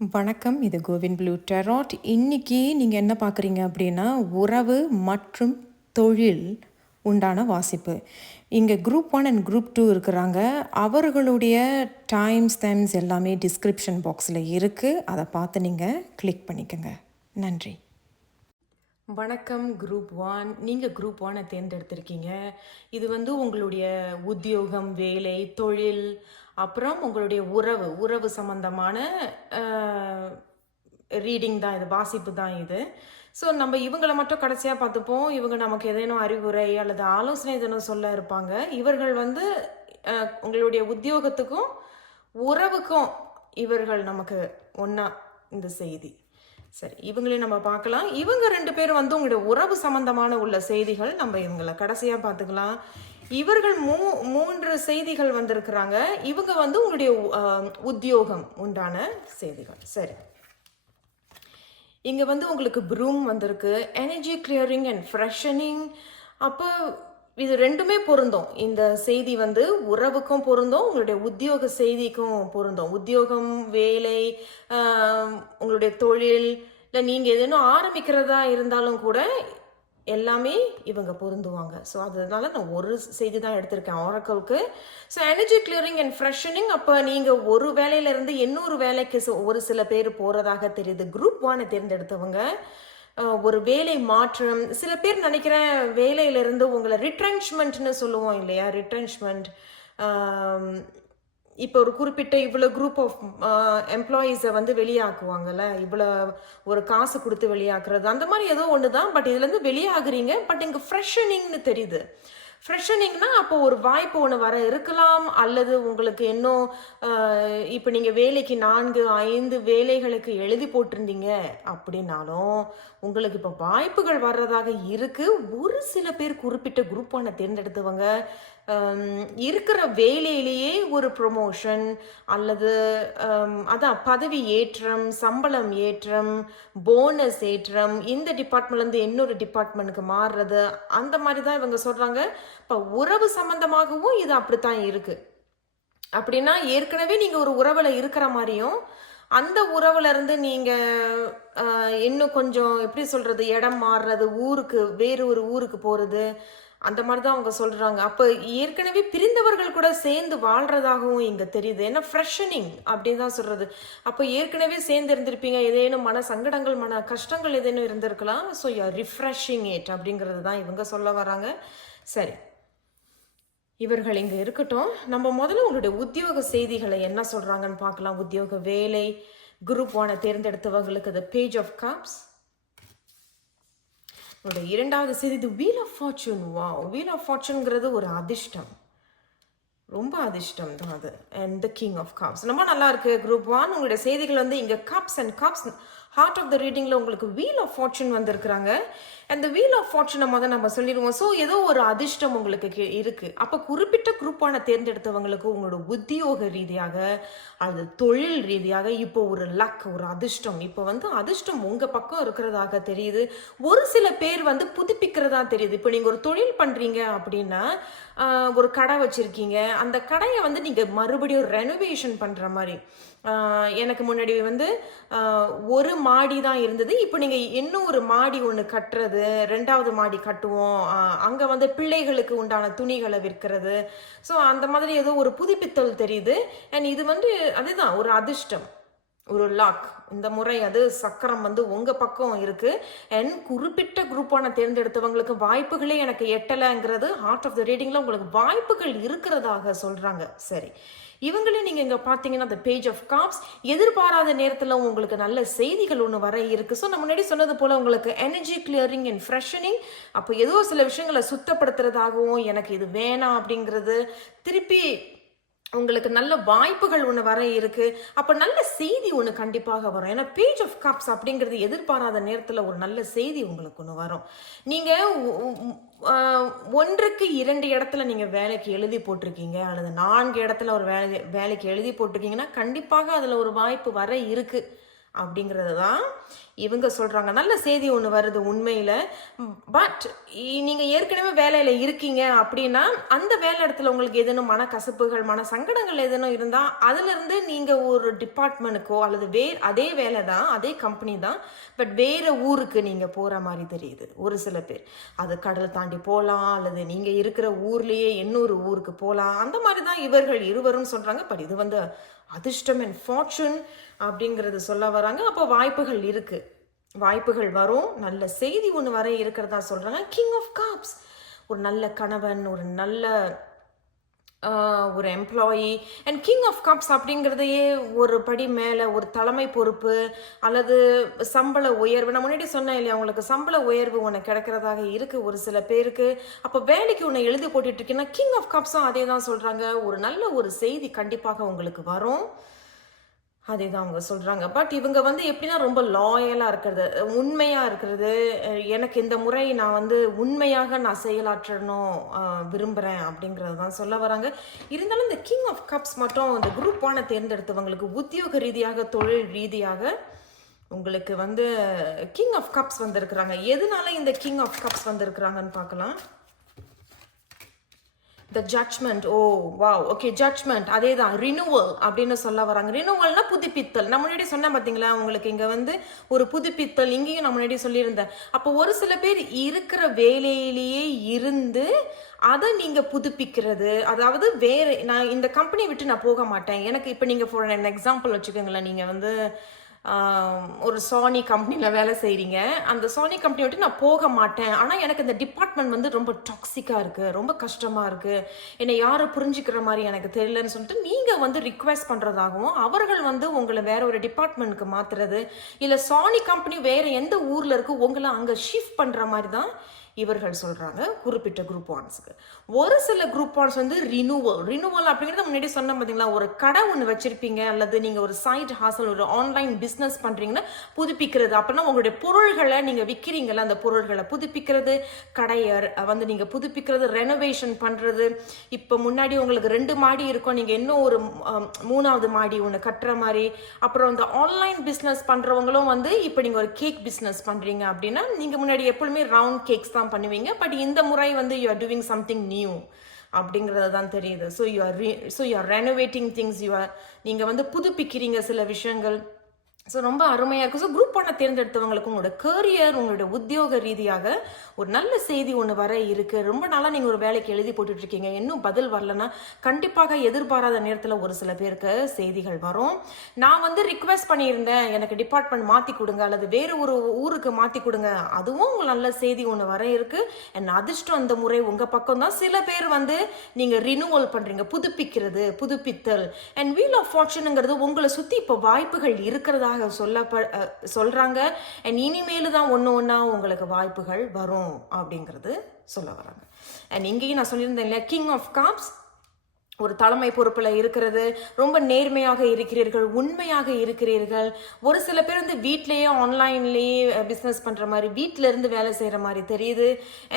வணக்கம். இது CoWIN blue tarot. இன்னைக்கு நீங்கள் என்ன பார்க்குறீங்க அப்படின்னா, உறவு மற்றும் தொழில் உண்டான வாசிப்பு. இங்கே குரூப் 1 அண்ட் குரூப் 2 இருக்கிறாங்க. அவர்களுடைய டைம் ஸ்டெம்ஸ் எல்லாமே டிஸ்கிரிப்ஷன் பாக்ஸில் இருக்குது. அதை பார்த்து நீங்கள் கிளிக் பண்ணிக்கோங்க. நன்றி. வணக்கம் குரூப் 1. நீங்கள் குரூப் 1 தேர்ந்தெடுத்திருக்கீங்க. இது உங்களுடைய உத்தியோகம், வேலை, தொழில், அப்புறம் உங்களுடைய உறவு சம்பந்தமான ரீடிங் தான் இது, வாசிப்பு தான் இது. ஸோ நம்ம இவங்களை மட்டும் கடைசியாக பார்த்துப்போம். இவங்க நமக்கு ஏதேனும் அறிவுரை அல்லது ஆலோசனை எதனும் சொல்ல இருப்பாங்க. இவர்கள் உங்களுடைய உத்தியோகத்துக்கும் உறவுக்கும் இவர்கள் நமக்கு ஒன்றா இந்த செய்தி. சரி, இவங்களையும் நம்ம பார்க்கலாம். இவங்க 2 பேரும் உங்களுடைய உறவு சம்பந்தமான உள்ள செய்திகள். நம்ம இவங்களை கடைசியாக பார்த்துக்கலாம். இவர்கள் 3 செய்திகள் வந்திருக்கிறாங்க. இவங்க உங்களுடைய உத்தியோகம் உண்டான செய்திகள். சரி, இங்கே உங்களுக்கு ப்ரூம் வந்திருக்கு, எனர்ஜி கிளியரிங் அண்ட் ஃப்ரெஷனிங். அப்போ இது 2மே பொருந்தும். இந்த செய்தி உறவுக்கும் பொருந்தும், உங்களுடைய உத்தியோக செய்திக்கும் பொருந்தும். உத்தியோகம், வேலை, உங்களுடைய தொழில், இல்லை நீங்கள் எதனும் ஆரம்பிக்கிறதா இருந்தாலும் கூட எல்லாமே இவங்க பொருந்துவாங்க. ஸோ அதனால நான் ஒரு செய்தி தான் எடுத்திருக்கேன் ஆரக்கிளுக்கு. So energy clearing and freshening. அப்போ நீங்கள் ஒரு வேலையிலேருந்து இன்னொரு வேலைக்கு ஒரு சில பேர் போகிறதாக தெரியுது. குரூப் 1 தேர்ந்தெடுத்தவங்க ஒரு வேலை மாற்றம். சில பேர் நினைக்கிறேன் வேலையிலேருந்து உங்களை ரிட்ரென்ச்மெண்ட்னு சொல்லுவோம் இல்லையா, ரிட்ரென்ச்மெண்ட். இப்போ ஒரு குறிப்பிட்ட இவ்வளோ குரூப் ஆஃப் எம்ப்ளாயீஸை வெளியாக்குவாங்கல்ல, இவ்வளோ ஒரு காசு கொடுத்து வெளியாக்குறது, அந்த மாதிரி ஏதோ ஒன்று தான். பட் இதுலேருந்து வெளியாகுறீங்க. பட் இங்கே ஃப்ரெஷனிங்னு தெரியுது. ஃப்ரெஷனிங்னா அப்போ ஒரு வாய்ப்பு ஒன்று வர இருக்கலாம், அல்லது உங்களுக்கு இன்னும் இப்போ நீங்கள் வேலைக்கு 4-5 வேலைகளுக்கு எழுதி போட்டிருந்தீங்க அப்படின்னாலும் உங்களுக்கு இப்போ வாய்ப்புகள் வர்றதாக இருக்குது. ஒரு சில பேர் குறிப்பிட்ட குரூப் 1 தேர்ந்தெடுத்தவங்க இருக்கிற வேலையிலேயே ஒரு ப்ரொமோஷன் அல்லது அதான் பதவி ஏற்றம், சம்பளம் ஏற்றம், போனஸ் ஏற்றம், இந்த டிபார்ட்மெண்ட்லேருந்து இன்னொரு டிபார்ட்மெண்ட்டுக்கு மாறுறது, அந்த மாதிரி தான் இவங்க சொல்கிறாங்க. இப்போ உறவு சம்பந்தமாகவும் இது அப்படித்தான் இருக்குது. அப்படின்னா ஏற்கனவே நீங்கள் ஒரு உறவில் இருக்கிற மாதிரியும், அந்த உறவுல இருந்து நீங்கள் இன்னும் கொஞ்சம் எப்படி சொல்கிறது, இடம் மாறுறது, வேறு ஒரு ஊருக்கு போகிறது, அந்த மாதிரி தான் அவங்க சொல்கிறாங்க. அப்போ ஏற்கனவே பிரிந்தவர்கள் கூட சேர்ந்து வாழ்கிறதாகவும் இங்கே தெரியுது. ஏன்னா ஃப்ரெஷனிங் அப்படின்னு தான் சொல்கிறது. அப்போ ஏற்கனவே சேர்ந்து இருந்திருப்பீங்க, ஏதேனும் மன சங்கடங்கள், மன கஷ்டங்கள் ஏதேனும் இருந்திருக்கலாம். ஸோ யூஆர் ரிஃப்ரெஷிங் இட் அப்படிங்கிறது தான் இவங்க சொல்ல வராங்க. சரி, இவர்கள் இங்கே இருக்கட்டும். நம்ம முதல்ல உங்களுடைய உத்தியோக செய்திகளை என்ன சொல்கிறாங்கன்னு பார்க்கலாம். உத்தியோக வேலை குரூப் 1 தேர்ந்தெடுத்தவங்களுக்கு த பேஜ் ஆஃப் கப்ஸ். உங்களுடைய 2வது செய்தி the wheel of fortune. Wow, wheel of ஃபார்ச்சூன்ங்கிறது ஒரு அதிர்ஷ்டம், ரொம்ப அதிர்ஷ்டம் தான் அது. And the king of cups ரொம்ப நல்லா இருக்கு. குரூப் 1 உங்களுடைய செய்திகள் இங்கே cups and cups heart of the ரீடிங்கில் உங்களுக்கு வீல் ஆஃப் ஃபார்ச்சூன் வந்திருக்கிறாங்க. அந்த வீல் ஆஃப் ஃபார்ச்சூனை நம்ம சொல்லிடுவோம். ஸோ ஏதோ ஒரு அதிர்ஷ்டம் உங்களுக்கு இருக்குது. அப்போ குறிப்பிட்ட குரூப் 1 தேர்ந்தெடுத்தவங்களுக்கு உங்களோட உத்தியோக ரீதியாக அல்லது தொழில் ரீதியாக இப்போ ஒரு லக், ஒரு அதிர்ஷ்டம், இப்போ அதிர்ஷ்டம் உங்கள் பக்கம் இருக்கிறதாக தெரியுது. ஒரு சில பேர் புதுப்பிக்கிறதா தெரியுது. இப்போ நீங்கள் ஒரு தொழில் பண்ணுறீங்க அப்படின்னா, ஒரு கடை வச்சுருக்கீங்க, அந்த கடையை நீங்கள் மறுபடியும் ரெனோவேஷன் பண்ணுற மாதிரி. எனக்கு முன்னாடி ஒரு மாடி தான் இருந்தது. இப்போ நீங்கள் இன்னும் ஒரு மாடி ஒன்று கட்டுறது, 2வது மாடி கட்டுவோம், அங்கே பிள்ளைகளுக்கு உண்டான துணிகளை விற்கிறது. ஸோ அந்த மாதிரி ஏதோ ஒரு புதுப்பித்தல் தெரியுது. அண்ட் இது அதுதான் ஒரு அதிர்ஷ்டம், ஒரு லாக். இந்த முறை அது சக்கரம் உங்கள் பக்கம் இருக்குது. அண்ட் குறிப்பிட்ட குரூப் 1 தேர்ந்தெடுத்தவங்களுக்கு வாய்ப்புகளே எனக்கு எட்டலைங்கிறது ஹார்ட் ஆஃப் த ரீடிங்கில் உங்களுக்கு வாய்ப்புகள் இருக்கிறதாக சொல்கிறாங்க. சரி, இவங்களே நீங்கள் இங்கே பார்த்தீங்கன்னா த பேஜ் ஆஃப் கப்ஸ். எதிர்பாராத நேரத்தில் உங்களுக்கு நல்ல செய்திகள் ஒன்று வர இருக்குது. ஸோ நான் முன்னாடி சொன்னது போல் உங்களுக்கு எனர்ஜி கிளியரிங் அண்ட் ஃப்ரெஷனிங். அப்போ ஏதோ சில விஷயங்களை சுத்தப்படுத்துறதாகவும், எனக்கு இது வேணாம் அப்படிங்கிறது, திருப்பி உங்களுக்கு நல்ல வாய்ப்புகள் ஒன்று வர இருக்கு. அப்போ நல்ல செய்தி ஒன்று கண்டிப்பாக வரும். ஏன்னா பேஜ் ஆஃப் கப்ஸ் அப்படிங்கிறது எதிர்பாராத நேரத்தில் ஒரு நல்ல செய்தி உங்களுக்கு ஒன்று வரும். நீங்கள் 1க்கு 2 இடத்துல நீங்கள் வேலைக்கு எழுதி போட்டிருக்கீங்க, அல்லது 4 இடத்துல ஒரு வேலைக்கு எழுதி போட்டிருக்கீங்கன்னா கண்டிப்பாக அதில் ஒரு வாய்ப்பு வர இருக்கு. அப்படிங்கிறது தான் இவங்க சொல்கிறாங்க. நல்ல செய்தி ஒன்று வருது உண்மையில். பட் நீங்கள் ஏற்கனவே வேலையில் இருக்கீங்க அப்படின்னா அந்த வேலை இடத்துல உங்களுக்கு ஏதேனும் மனக்கசப்புகள் மன சங்கடங்கள் ஏதேனும் இருந்தால் அதிலிருந்து நீங்கள் ஒரு டிபார்ட்மெண்ட்டுக்கோ அல்லது அதே வேலை தான் அதே கம்பெனி தான் பட் வேறு ஊருக்கு நீங்கள் போகிற மாதிரி தெரியுது. ஒரு சில பேர் அது கடல் தாண்டி போகலாம் அல்லது நீங்கள் இருக்கிற ஊர்லேயே இன்னொரு ஊருக்கு போகலாம். அந்த மாதிரி தான் இவர்கள் இருவரும் சொல்கிறாங்க. பட் இது வந்து அதிர்ஷ்டம் அண்ட் ஃபார்ச்சூன் அப்படிங்கிறது சொல்ல வராங்க. அப்போ வாய்ப்புகள் இருக்குது, வாய்ப்புகள் வரும். நல்ல செய்தி ஒன்று வர இருக்கிறதா சொல்கிறாங்க. கிங் ஆஃப் கப்ஸ் ஒரு நல்ல கணவன், ஒரு நல்ல ஒரு employee. And king of cups அப்படிங்கிறதையே ஒரு படி மேலே ஒரு தலைமை பொறுப்பு அல்லது சம்பள உயர்வு. நான் முன்னாடி சொன்னேன் இல்லையா, உங்களுக்கு சம்பள உயர்வு ஒன்று கிடைக்கிறதாக இருக்குது ஒரு சில பேருக்கு. அப்போ வேலைக்கு ஒன்று எழுதி போட்டுட்டு இருக்கீங்கன்னா கிங் ஆஃப் கப்ஸும் அதே தான் சொல்கிறாங்க. ஒரு நல்ல ஒரு செய்தி கண்டிப்பாக உங்களுக்கு வரும், அதே தான் அவங்க சொல்கிறாங்க. பட் இவங்க வந்து எப்படின்னா ரொம்ப லாயலாக இருக்கிறது, உண்மையாக இருக்கிறது. எனக்கு இந்த முறை நான் வந்து உண்மையாக நான் செயலாற்றணும் விரும்புகிறேன் அப்படிங்கிறது தான் சொல்ல வராங்க. இருந்தாலும் இந்த கிங் ஆஃப் கப்ஸ் மட்டும் இந்த குரூப் 1 தேர்ந்தெடுத்தவங்களுக்கு உத்தியோக ரீதியாக தொழில் ரீதியாக உங்களுக்கு வந்து கிங் ஆஃப் கப்ஸ் வந்திருக்கிறாங்க. எதனால இந்த கிங் ஆஃப் கப்ஸ் வந்திருக்கிறாங்கன்னு பார்க்கலாம். The judgement. Oh wow, okay, judgement அதே தான் ரினுவல் அப்படின்னு சொல்ல வராங்க. ரினுவல்னா புதுப்பித்தல். நான் முன்னாடி சொன்னேன் பார்த்தீங்களா, உங்களுக்கு இங்கே வந்து ஒரு புதுப்பித்தல். இங்கேயும் நான் முன்னாடி சொல்லியிருந்தேன். அப்போ ஒரு சில பேர் இருக்கிற வேலையிலேயே இருந்து அதை நீங்கள் புதுப்பிக்கிறது, அதாவது வேறு நான் இந்த கம்பெனி விட்டு நான் போக மாட்டேன். எனக்கு இப்போ நீங்கள் ஃபார் an எக்ஸாம்பிள் வச்சுக்கோங்களேன், நீங்கள் வந்து ஒரு சோனி கம்பெனியில் வேலை செய்கிறீங்க. அந்த சோனி கம்பெனி விட்டு நான் போக மாட்டேன், ஆனால் எனக்கு இந்த டிபார்ட்மெண்ட் வந்து ரொம்ப டாக்ஸிக்காக இருக்குது, ரொம்ப கஷ்டமாக இருக்குது, என்னை யாரும் புரிஞ்சுக்கிற மாதிரி எனக்கு தெரியலன்னு சொல்லிட்டு நீங்கள் வந்து ரிக்வெஸ்ட் பண்ணுறதாகவும் அவர்கள் வந்து உங்களை வேற ஒரு டிபார்ட்மெண்ட்டுக்கு மாற்றுறது, இல்லை சோனி கம்பெனி வேறு எந்த ஊரில் இருக்குது உங்களை அங்கே ஷிஃப்ட் பண்ணுற மாதிரி தான் இவர்கள் சொல்கிறாங்க குறிப்பிட்ட குரூப் 1ஸுக்கு. ஒரு சில குரூப் 1ஸ் வந்து ரினுவல் அப்படிங்கிறது முன்னாடி சொன்ன பார்த்தீங்களா, ஒரு கடை ஒன்று வச்சுருப்பீங்க அல்லது நீங்கள் ஒரு சைட் ஹாசல் ஒரு ஆன்லைன் பிஸ்னஸ் பண்ணுறீங்கன்னா புதுப்பிக்கிறது. அப்படின்னா உங்களுடைய பொருள்களை நீங்கள் விற்கிறீங்களா, அந்த பொருள்களை புதுப்பிக்கிறது, கடையை வந்து நீங்கள் புதுப்பிக்கிறது, ரெனோவேஷன் பண்ணுறது. இப்போ முன்னாடி உங்களுக்கு 2 மாடி இருக்கும், நீங்கள் இன்னும் ஒரு 3வது மாடி ஒன்று கட்டுற மாதிரி. அப்புறம் இந்த ஆன்லைன் பிஸ்னஸ் பண்ணுறவங்களும் வந்து இப்போ நீங்கள் ஒரு கேக் பிஸ்னஸ் பண்ணுறீங்க அப்படின்னா நீங்கள் முன்னாடி எப்பொழுதுமே ரவுண்ட் கேக்ஸ் தான் பண்ணுவீங்க. பட் இந்த முறை வந்து you are doing something new அப்படிங்கிறது தான் தெரியுது. ஸோ யூ ஆர் ரெனோவேட்டிங் திங்ஸ், நீங்கள் வந்து புதுப்பிக்கிறீங்க சில விஷயங்கள். ஸோ ரொம்ப அருமையாக இருக்குது. ஸோ குரூப் 1 தேர்ந்தெடுத்தவங்களுக்கு உங்களோட கரியர், உங்களோட உத்தியோக ரீதியாக ஒரு நல்ல செய்தி ஒன்று வர இருக்குது. ரொம்ப நாளாக நீங்கள் ஒரு வேலைக்கு எழுதி போட்டுட்ருக்கீங்க, இன்னும் பதில் வரலன்னா கண்டிப்பாக எதிர்பாராத நேரத்தில் ஒரு சில பேருக்கு செய்திகள் வரும். நான் வந்து ரிக்வெஸ்ட் பண்ணியிருந்தேன், எனக்கு டிபார்ட்மெண்ட் மாற்றி கொடுங்க அல்லது வேறு ஒரு ஊருக்கு மாற்றி கொடுங்க, அதுவும் உங்களுக்கு நல்ல செய்தி ஒன்று வர இருக்குது. அண்ட் அதிர்ஷ்டம் அந்த முறை உங்கள் பக்கம் தான். சில பேர் வந்து நீங்கள் ரினுவல் பண்ணுறீங்க, புதுப்பித்தல். அண்ட் வீல் ஆஃப் ஃபார்ச்சூனுங்கிறது உங்களை சுற்றி இப்போ வாய்ப்புகள் இருக்கிறதா சொல்றாங்க. அண்ட் இனிமேலு தான் ஒண்ணா உங்களுக்கு வாய்ப்புகள் வரும் அப்படிங்கிறது சொல்ல வராங்க. அண்ட் இங்கேயும் நான் சொல்லியிருந்தேன் இல்லையா, கிங் ஆஃப் கப்ஸ் ஒரு தலைமை பொறுப்பில் இருக்கிறது, ரொம்ப நேர்மையாக இருக்கிறீர்கள், உண்மையாக இருக்கிறீர்கள். ஒரு சில பேர் வந்து வீட்டிலேயே ஆன்லைன்லேயே பிஸ்னஸ் பண்ணுற மாதிரி வீட்டிலேருந்து வேலை செய்கிற மாதிரி தெரியுது.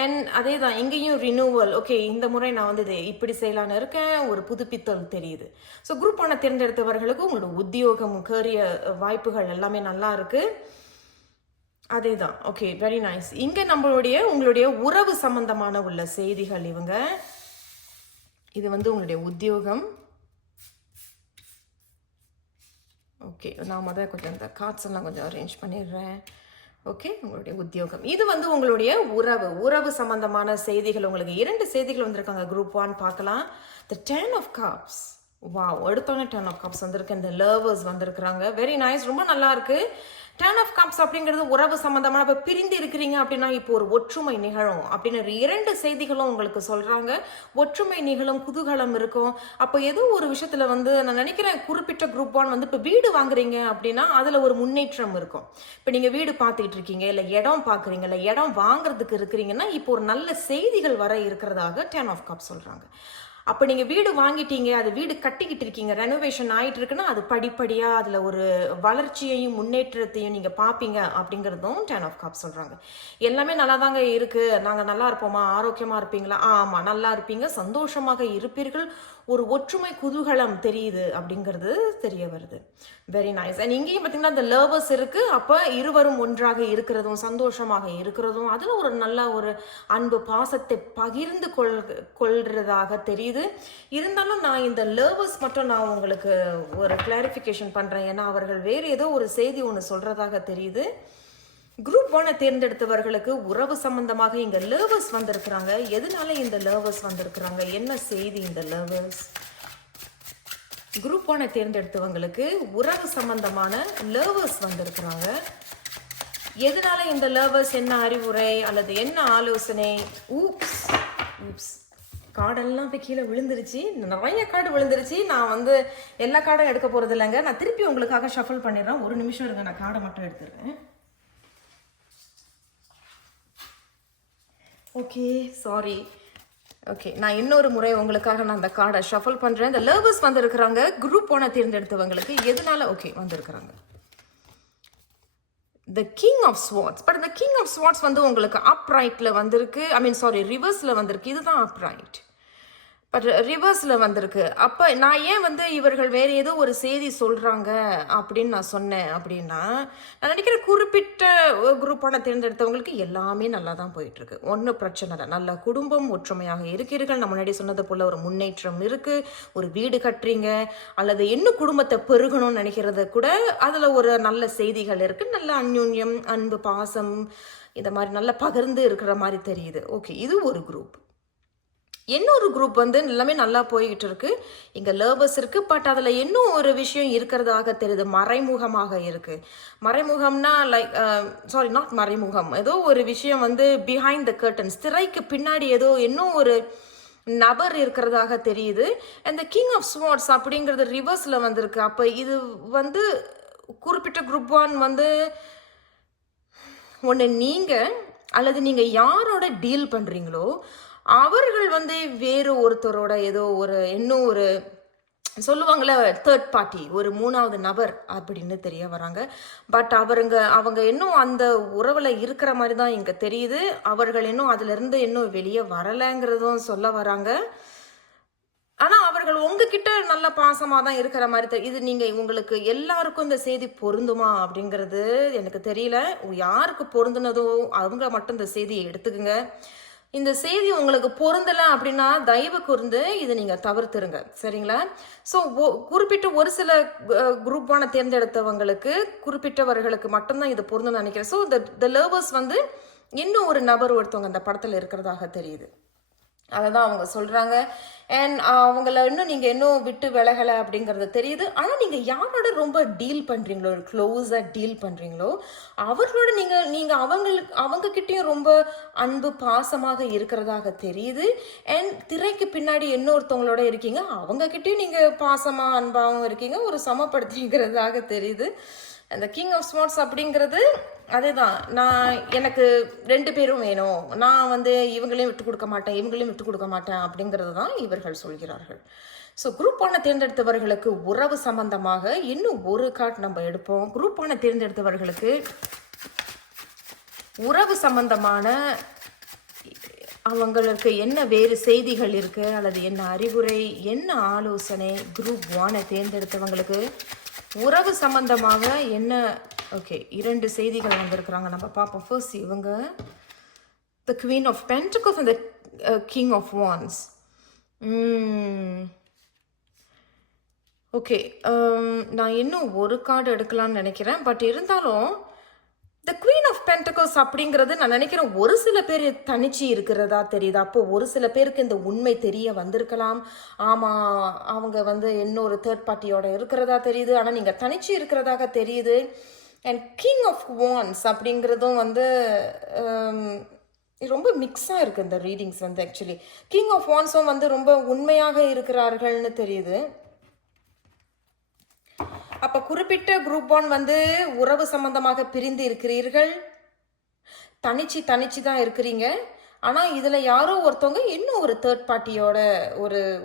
அண்ட் அதே தான் இங்கேயும் ரினுவல். ஓகே, இந்த முறை நான் வந்து இப்படி செய்யலான்னு இருக்கேன், ஒரு புதுப்பித்தல் தெரியுது. ஸோ குரூப் 1 தேர்ந்தெடுத்தவர்களுக்கு உங்களோட உத்தியோகம், கரியர் வாய்ப்புகள் எல்லாமே நல்லா இருக்குது. அதே தான். Okay, very nice. இங்கே உங்களுடைய உறவு சம்பந்தமான உள்ள செய்திகள் இவங்க. இது வந்து உங்களுடைய உத்தியோகம். ஓகே, நான் கொஞ்சம் இந்த கார்ட்ஸ் எல்லாம் கொஞ்சம் அரேஞ்ச் பண்ணிடுறேன். ஓகே, உங்களுடைய உத்தியோகம். இது வந்து உங்களுடைய உறவு சம்பந்தமான செய்திகள். உங்களுக்கு 2 செய்திகள் வந்திருக்காங்க குரூப் 1 பார்க்கலாம். த 10 ஆஃப் கப்ஸ். வாவ், எடுத்தோன்னே 10 ஆஃப் கப்ஸ் வந்திருக்கு. இந்த லவர்ஸ் வந்திருக்கிறாங்க. வெரி நைஸ், ரொம்ப நல்லா இருக்கு. 10 ஆஃப் கப்ஸ் அப்படிங்கிறது உறவு சம்பந்தமான. இப்போ பிரிந்து இருக்கிறீங்க அப்படின்னா இப்போ ஒரு ஒற்றுமை நிகழும் அப்படின்னு 2 செய்திகளும் உங்களுக்கு சொல்றாங்க. ஒற்றுமை நிகழும், குதூகலம் இருக்கும். அப்போ ஏதோ ஒரு விஷயத்துல வந்து நான் நினைக்கிறேன் குறிப்பிட்ட குரூப் 1 வந்து இப்போ வீடு வாங்குறீங்க அப்படின்னா அதுல ஒரு முன்னேற்றம் இருக்கும். இப்போ நீங்க வீடு பார்த்துக்கிட்டு இருக்கீங்க, இல்லை இடம் பார்க்குறீங்க, இல்லை இடம் வாங்குறதுக்கு இருக்கிறீங்கன்னா இப்போ ஒரு நல்ல செய்திகள் வர இருக்கிறதாக 10 ஆஃப் கப்ஸ் சொல்றாங்க. அப்போ நீங்கள் வீடு வாங்கிட்டீங்க, அது வீடு கட்டிக்கிட்டு இருக்கீங்க, ரெனோவேஷன் ஆகிட்டு இருக்குன்னா அது படிப்படியாக அதில் ஒரு வளர்ச்சியையும் முன்னேற்றத்தையும் நீங்கள் பார்ப்பீங்க அப்படிங்கிறதும் 10 ஆஃப் கப்ஸ் சொல்கிறாங்க. எல்லாமே நல்லா தாங்க இருக்குது, நாங்கள் நல்லா இருப்போமா, ஆரோக்கியமாக இருப்பீங்களா? ஆமாம், நல்லா இருப்பீங்க, சந்தோஷமாக இருப்பீர்கள், ஒரு ஒற்றுமை குதூகலம் தெரியுது அப்படிங்கிறது தெரிய வருது. Very nice. அண்ட் இங்கேயும் பார்த்தீங்கன்னா இந்த லர்வர்ஸ் இருக்கு. அப்போ இருவரும் ஒன்றாக இருக்கிறதும் சந்தோஷமாக இருக்கிறதும் அதில் ஒரு நல்ல ஒரு அன்பு பாசத்தை பகிர்ந்து கொள்றதாக தெரியுது. இருந்தாலும் நான் இந்த லர்வர்ஸ் மட்டும் நான் உங்களுக்கு ஒரு கிளாரிஃபிகேஷன் பண்ணுறேன். ஏன்னா அவர்கள் வேறு ஏதோ ஒரு செய்தி ஒன்று சொல்றதாக தெரியுது. குரூப் 1 தேர்ந்தெடுத்தவர்களுக்கு உறவு சம்பந்தமாக இங்க லர்வர்ஸ் வந்திருக்கிறாங்க. எதனால இந்த லர்வர்ஸ் வந்திருக்கிறாங்க? என்ன செய்தி இந்த லர்வர்ஸ்? குரூப் 1 தேர்ந்தெடுத்தவங்களுக்கு உறவு சம்பந்தமான லர்வர்ஸ் வந்திருக்கிறாங்க. எதனால இந்த லர்வர்ஸ்? என்ன அறிவுரை அல்லது என்ன ஆலோசனை? ஊப்ஸ் ஊப்ஸ் கார்டெல்லாம் போய் கீழே விழுந்துருச்சு. நிறைய கார்டு விழுந்துருச்சு. நான் எல்லா கார்டும் எடுக்க போறது இல்லைங்க. நான் திருப்பி உங்களுக்காக ஷஃபிள் பண்ணிடுறேன். ஒரு நிமிஷம் இருங்க, நான் கார்டை மட்டும் எடுத்துடுறேன். Okay, sorry. ஓகே, நான் இன்னொரு முறை உங்களுக்காக நான் அந்த கார்டை ஷஃபிள் பண்ணுறேன். இந்த லர்வர்ஸ் வந்திருக்கிறாங்க குரூப் 1 தேர்ந்தெடுத்தவங்களுக்கு. எதனால? ஓகே, வந்திருக்கிறாங்க the king of swords. But இந்த கிங் ஆஃப் ஸ்வார்ட்ஸ் உங்களுக்கு அப்ரைட்டில் வந்திருக்கு. ரிவர்ஸில் வந்திருக்கு. இதுதான் அப்ரைட். பட் ரிவர்ஸில் வந்திருக்கு. அப்போ நான் ஏன் இவர்கள் வேறு ஏதோ ஒரு செய்தி சொல்கிறாங்க அப்படின்னு நான் சொன்னேன் அப்படின்னா, நான் நினைக்கிறேன் குறிப்பிட்ட குரூப் 1 தேர்ந்தெடுத்தவங்களுக்கு எல்லாமே நல்லா தான் போயிட்டுருக்கு. ஒன்றும் பிரச்சனை இல்லை. நல்ல குடும்பம், ஒற்றுமையாக இருக்கிறீர்கள். நான் முன்னாடி சொன்னது போல் ஒரு முன்னேற்றம் இருக்குது. ஒரு வீடு கட்டுறீங்க அல்லது இன்னும் குடும்பத்தை பெருகணும்னு நினைக்கிறது கூட அதில் ஒரு நல்ல செய்திகள் இருக்குது. நல்ல அந்யோன்யம், அன்பு, பாசம் இந்த மாதிரி நல்லா பகிர்ந்து இருக்கிற மாதிரி தெரியுது. ஓகே, இது ஒரு குரூப். இன்னொரு குரூப் எல்லாமே நல்லா போய்கிட்டு இருக்கு. இங்கே லர்வர்ஸ் இருக்கு. பட் அதில் இன்னும் ஒரு விஷயம் இருக்கிறதாக தெரியுது. மறைமுகமாக இருக்கு. மறைமுகம்னா லைக் சாரி, நாட் மறைமுகம், ஏதோ ஒரு விஷயம் பிஹைண்ட் த கர்டன்ஸ், திரைக்கு பின்னாடி ஏதோ இன்னும் ஒரு நபர் இருக்கிறதாக தெரியுது. அந்த கிங் ஆஃப் ஸ்வார்ட்ஸ் அப்படிங்கிறது ரிவர்ஸில் வந்திருக்கு. அப்போ இது குறிப்பிட்ட குரூப் 1 ஒன்று நீங்கள் அல்லது நீங்கள் யாரோட டீல் பண்ணுறீங்களோ அவர்கள் வேறு ஒருத்தரோட ஏதோ ஒரு இன்னும் ஒரு சொல்லுவாங்களே தேர்ட் பார்ட்டி, ஒரு மூணாவது நபர் அப்படின்னு தெரிய வராங்க. பட் அவங்க இன்னும் அந்த உறவில் இருக்கிற மாதிரி தான் இங்கே தெரியுது. அவர்கள் இன்னும் அதிலிருந்து இன்னும் வெளியே வரலைங்கிறதும் சொல்ல வராங்க. ஆனால் அவர்கள் உங்ககிட்ட நல்ல பாசமாக தான் இருக்கிற மாதிரி இது உங்களுக்கு எல்லாருக்கும் இந்த செய்தி பொருந்துமா அப்படிங்கிறது எனக்கு தெரியல. யாருக்கு பொருந்துனதோ அவங்க மட்டும் இந்த செய்தியை எடுத்துக்குங்க. இந்த செய்தி உங்களுக்கு பொருந்தலை அப்படின்னா தயவு கூர்ந்து இதை நீங்கள் தவிர்த்துருங்க, சரிங்களா? ஸோ குறிப்பிட்ட ஒரு சில குரூப் 1 தேர்ந்தெடுத்தவங்களுக்கு, குறிப்பிட்டவர்களுக்கு மட்டும்தான் இது பொருந்துன்னு நினைக்கிறேன். ஸோ த லர்வர்ஸ் இன்னும் ஒரு நபர் ஒருத்தவங்க அந்த படத்தில் இருக்கிறதாக தெரியுது. அதை தான் அவங்க சொல்கிறாங்க. அண்ட் அவங்கள நீங்கள் இன்னும் விட்டு விலகலை அப்படிங்கிறது தெரியுது. ஆனால் நீங்கள் யாரோட ரொம்ப டீல் பண்ணுறீங்களோ, க்ளோஸாக டீல் பண்ணுறீங்களோ அவர்களோட நீங்கள் அவங்கக்கிட்டேயும் ரொம்ப அன்பு பாசமாக இருக்கிறதாக தெரியுது. அண்ட் திரைக்கு பின்னாடி இன்னொருத்தவங்களோட இருக்கீங்க, அவங்கக்கிட்டேயும் நீங்கள் பாசமாக அன்பாகவும் இருக்கீங்க, ஒரு சமப்படுத்திங்கிறதாக தெரியுது. அந்த கிங் ஆஃப் ஸ்வார்ட்ஸ் அப்படிங்கிறது அதே தான். எனக்கு 2 பேரும் வேணும், நான் இவங்களையும் விட்டு கொடுக்க மாட்டேன், இவங்களையும் விட்டு கொடுக்க மாட்டேன் அப்படிங்கிறது தான் இவர்கள் சொல்கிறார்கள். ஸோ குரூப் 1 தேர்ந்தெடுத்தவர்களுக்கு உறவு சம்பந்தமாக இன்னும் ஒரு கார்டு நம்ம எடுப்போம். குரூப் 1 தேர்ந்தெடுத்தவர்களுக்கு உறவு சம்பந்தமான அவங்களுக்கு என்ன வேறு செய்திகள் இருக்கு அல்லது என்ன அறிவுரை, என்ன ஆலோசனை குரூப் 1 தேர்ந்தெடுத்தவங்களுக்கு உறவு சம்பந்தமாக என்ன? ஓகே, 2 செய்திகள் வந்திருக்கிறாங்க, நம்ம பார்ப்போம். ஃபர்ஸ்ட் இவங்க the queen of pentacles and the king of wands. Okay, நான் இன்னும் ஒரு கார்டு எடுக்கலாம்னு நினைக்கிறேன். பட் இருந்தாலும் த குவீன் ஆஃப் பென்டகல்ஸ் அப்படிங்கிறது நான் நினைக்கிறேன் ஒரு சில பேர் தனிச்சு இருக்கிறதா தெரியுது. அப்போ ஒரு சில பேருக்கு இந்த உண்மை தெரிய வந்திருக்கலாம். ஆமாம், அவங்க இன்னொரு தேர்ட் பார்ட்டியோட இருக்கிறதா தெரியுது. ஆனால் நீங்கள் தனிச்சு இருக்கிறதாக தெரியுது. அண்ட் கிங் ஆஃப் வான்ஸ் அப்படிங்கிறதும் ரொம்ப மிக்ஸாக இருக்குது இந்த ரீடிங்ஸ். ஆக்சுவலி கிங் ஆஃப் வான்ஸும் ரொம்ப உண்மையாக இருக்கிறார்கள்னு தெரியுது. அப்போ குறிப்பிட்ட குரூப் 1 உறவு சம்பந்தமாக பிரிந்து இருக்கிறீர்கள், தனிச்சு தான் இருக்கிறீங்க. ஆனால் இதில் யாரோ ஒருத்தவங்க இன்னும் ஒரு தேர்ட் பார்ட்டியோட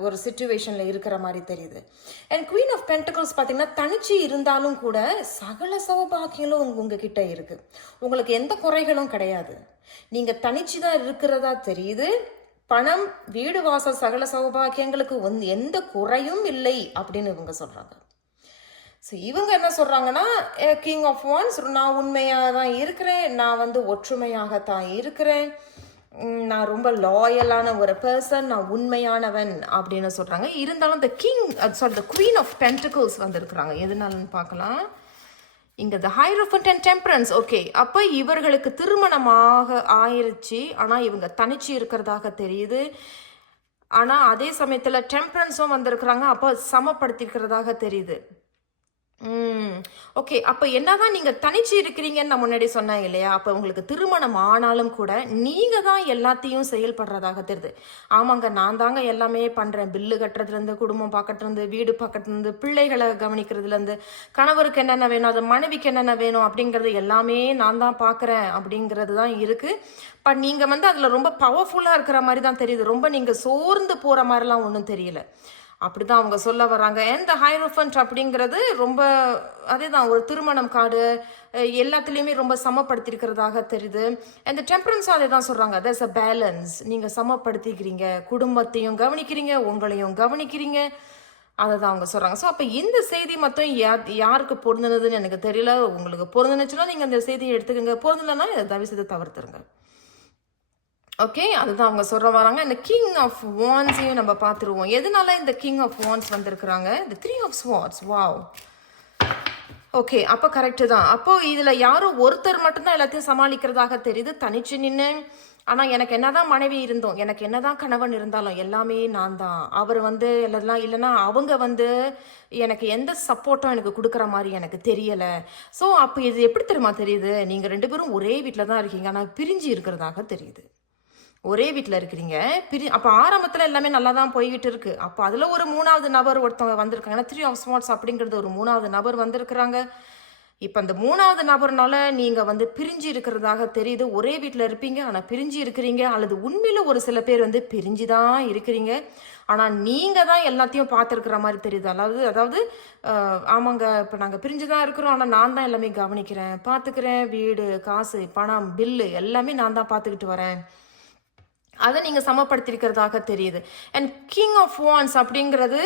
ஒரு சிச்சுவேஷனில் இருக்கிற மாதிரி தெரியுது. அண்ட் குவீன் ஆஃப் பென்டகல்ஸ் பார்த்தீங்கன்னா தனிச்சு இருந்தாலும் கூட சகல சௌபாக்கியங்களும் உங்ககிட்ட இருக்குது. உங்களுக்கு எந்த குறைகளும் கிடையாது. நீங்கள் தனிச்சு தான் இருக்கிறதா தெரியுது. பணம், வீடு, வாசல், சகல சௌபாக்கியங்களுக்கு எந்த குறையும் இல்லை அப்படின்னு இவங்க சொல்றாங்க. ஸோ இவங்க என்ன சொல்றாங்கன்னா, கிங் ஆஃப் வான்ஸ், நான் உண்மையாக தான் இருக்கிறேன், நான் ஒற்றுமையாகத்தான் இருக்கிறேன், நான் ரொம்ப லாயலான ஒரு பர்சன், நான் உண்மையானவன் அப்படின்னு சொல்றாங்க. இருந்தாலும் த குவீன் ஆஃப் பென்டிகிள்ஸ் வந்திருக்கிறாங்க. எதனாலன்னு பார்க்கலாம். இங்க த ஹைரோஃபன்ட் அண்ட் டெம்பரன்ஸ். ஓகே, அப்போ இவர்களுக்கு திருமணமாக ஆயிருச்சு, ஆனால் இவங்க தனிச்சு இருக்கிறதாக தெரியுது. ஆனால் அதே சமயத்தில் டெம்பரன்ஸும் வந்திருக்கிறாங்க, அப்போ சமப்படுத்திக்கிறதாக தெரியுது. ஓகே, அப்போ என்னதான் நீங்க தனிச்சு இருக்கிறீங்கன்னு நான் முன்னாடி சொன்னேன் இல்லையா? அப்போ உங்களுக்கு திருமணம் ஆனாலும் கூட நீங்க தான் எல்லாத்தையும் செயல்படுறதாக தெரியுது. ஆமாங்க, நான் தாங்க எல்லாமே பண்றேன், பில்லு கட்டுறதுலேருந்து, குடும்பம் பார்க்கறதுலேருந்து, வீடு பார்க்கறதுலேருந்து, பிள்ளைகளை கவனிக்கிறதுலேருந்து, கணவருக்கு என்னென்ன வேணும், அது மனைவிக்கு என்னென்ன வேணும் அப்படிங்கிறது எல்லாமே நான் தான் பார்க்குறேன் அப்படிங்கிறது தான் இருக்கு. பட் நீங்க அதில் ரொம்ப பவர்ஃபுல்லாக இருக்கிற மாதிரி தான் தெரியுது. ரொம்ப நீங்க சோர்ந்து போற மாதிரிலாம் ஒன்றும் தெரியல. அப்படிதான் அவங்க சொல்ல வர்றாங்க. இந்த ஹைரோஃபன்ட் அப்படிங்கிறது ரொம்ப அதே தான், ஒரு திருமணம் கார்டு எல்லாத்துலேயுமே ரொம்ப சமப்படுத்திருக்கிறதாக தெரியுது. இந்த டெம்பரன்ஸும் அதே தான் சொல்கிறாங்க. That's a balance. நீங்கள் சமப்படுத்திக்கிறீங்க, குடும்பத்தையும் கவனிக்கிறீங்க, உங்களையும் கவனிக்கிறீங்க, அதை தான் அவங்க சொல்கிறாங்க. ஸோ அப்போ இந்த செய்தி மட்டும் யாருக்கு பொருந்துனதுன்னு எனக்கு தெரியல. உங்களுக்கு பொருந்துனுச்சுன்னா நீங்கள் அந்த செய்தியை எடுத்துக்கோங்க, பொருந்தலைன்னா தயவு செய்து தவிர்த்துருங்க. ஓகே, அதுதான் அவங்க சொல்ற வராங்க. இந்த கிங் ஆஃப் வான்ஸையும் நம்ம பார்த்துருவோம். எதனால இந்த கிங் ஆஃப் வான்ஸ் வந்திருக்கிறாங்க? இந்த 3 ஆஃப் ஸ்வார்ட்ஸ். வாவ், ஓகே, அப்போ கரெக்டு தான். அப்போ இதில் யாரும் ஒருத்தர் மட்டும்தான் எல்லாத்தையும் சமாளிக்கிறதாக தெரியுது, தனிச்சு நின்று. ஆனால் எனக்கு என்னதான் மனைவி இருந்தோம், எனக்கு என்னதான் கணவன் இருந்தாலும் எல்லாமே நான் தான். அவர் எல்லாம் இல்லைன்னா அவங்க எனக்கு எந்த சப்போர்ட்டும் எனக்கு கொடுக்குற மாதிரி எனக்கு தெரியலை. ஸோ அப்போ இது எப்படி தெரியுமா தெரியுது? நீங்கள் 2 பேரும் ஒரே வீட்டில் தான் இருக்கீங்க, ஆனால் பிரிஞ்சு இருக்கிறதாக தெரியுது. ஒரே வீட்டில் இருக்கிறீங்க, அப்போ ஆரம்பத்தில் எல்லாமே நல்லா தான் போய்கிட்டு இருக்கு. அப்போ அதில் ஒரு 3வது நபர் ஒருத்தவங்க வந்திருக்காங்க. 3 ஆஃப் ஸ்வார்ட்ஸ் அப்படிங்கிறது ஒரு 3வது நபர் வந்திருக்கிறாங்க. இப்போ அந்த 3வது நபர்னால நீங்கள் பிரிஞ்சு இருக்கிறதாக தெரியுது. ஒரே வீட்டில் இருப்பீங்க, ஆனால் பிரிஞ்சு இருக்கிறீங்க. அல்லது உண்மையில ஒரு சில பேர் பிரிஞ்சு தான் இருக்கிறீங்க, ஆனால் நீங்கள் தான் எல்லாத்தையும் பார்த்துருக்கிற மாதிரி தெரியுது. அதாவது ஆமாங்க, இப்போ நாங்கள் பிரிஞ்சு தான் இருக்கிறோம், ஆனால் நான் தான் எல்லாமே கவனிக்கிறேன், பார்த்துக்கிறேன், வீடு, காசு, பணம், பில்லு எல்லாமே நான் தான் பார்த்துக்கிட்டு வரேன், அதை நீங்கள் சமப்படுத்திருக்கிறதாக தெரியுது. அண்ட் கிங் ஆஃப் வான்ஸ் அப்படிங்கிறது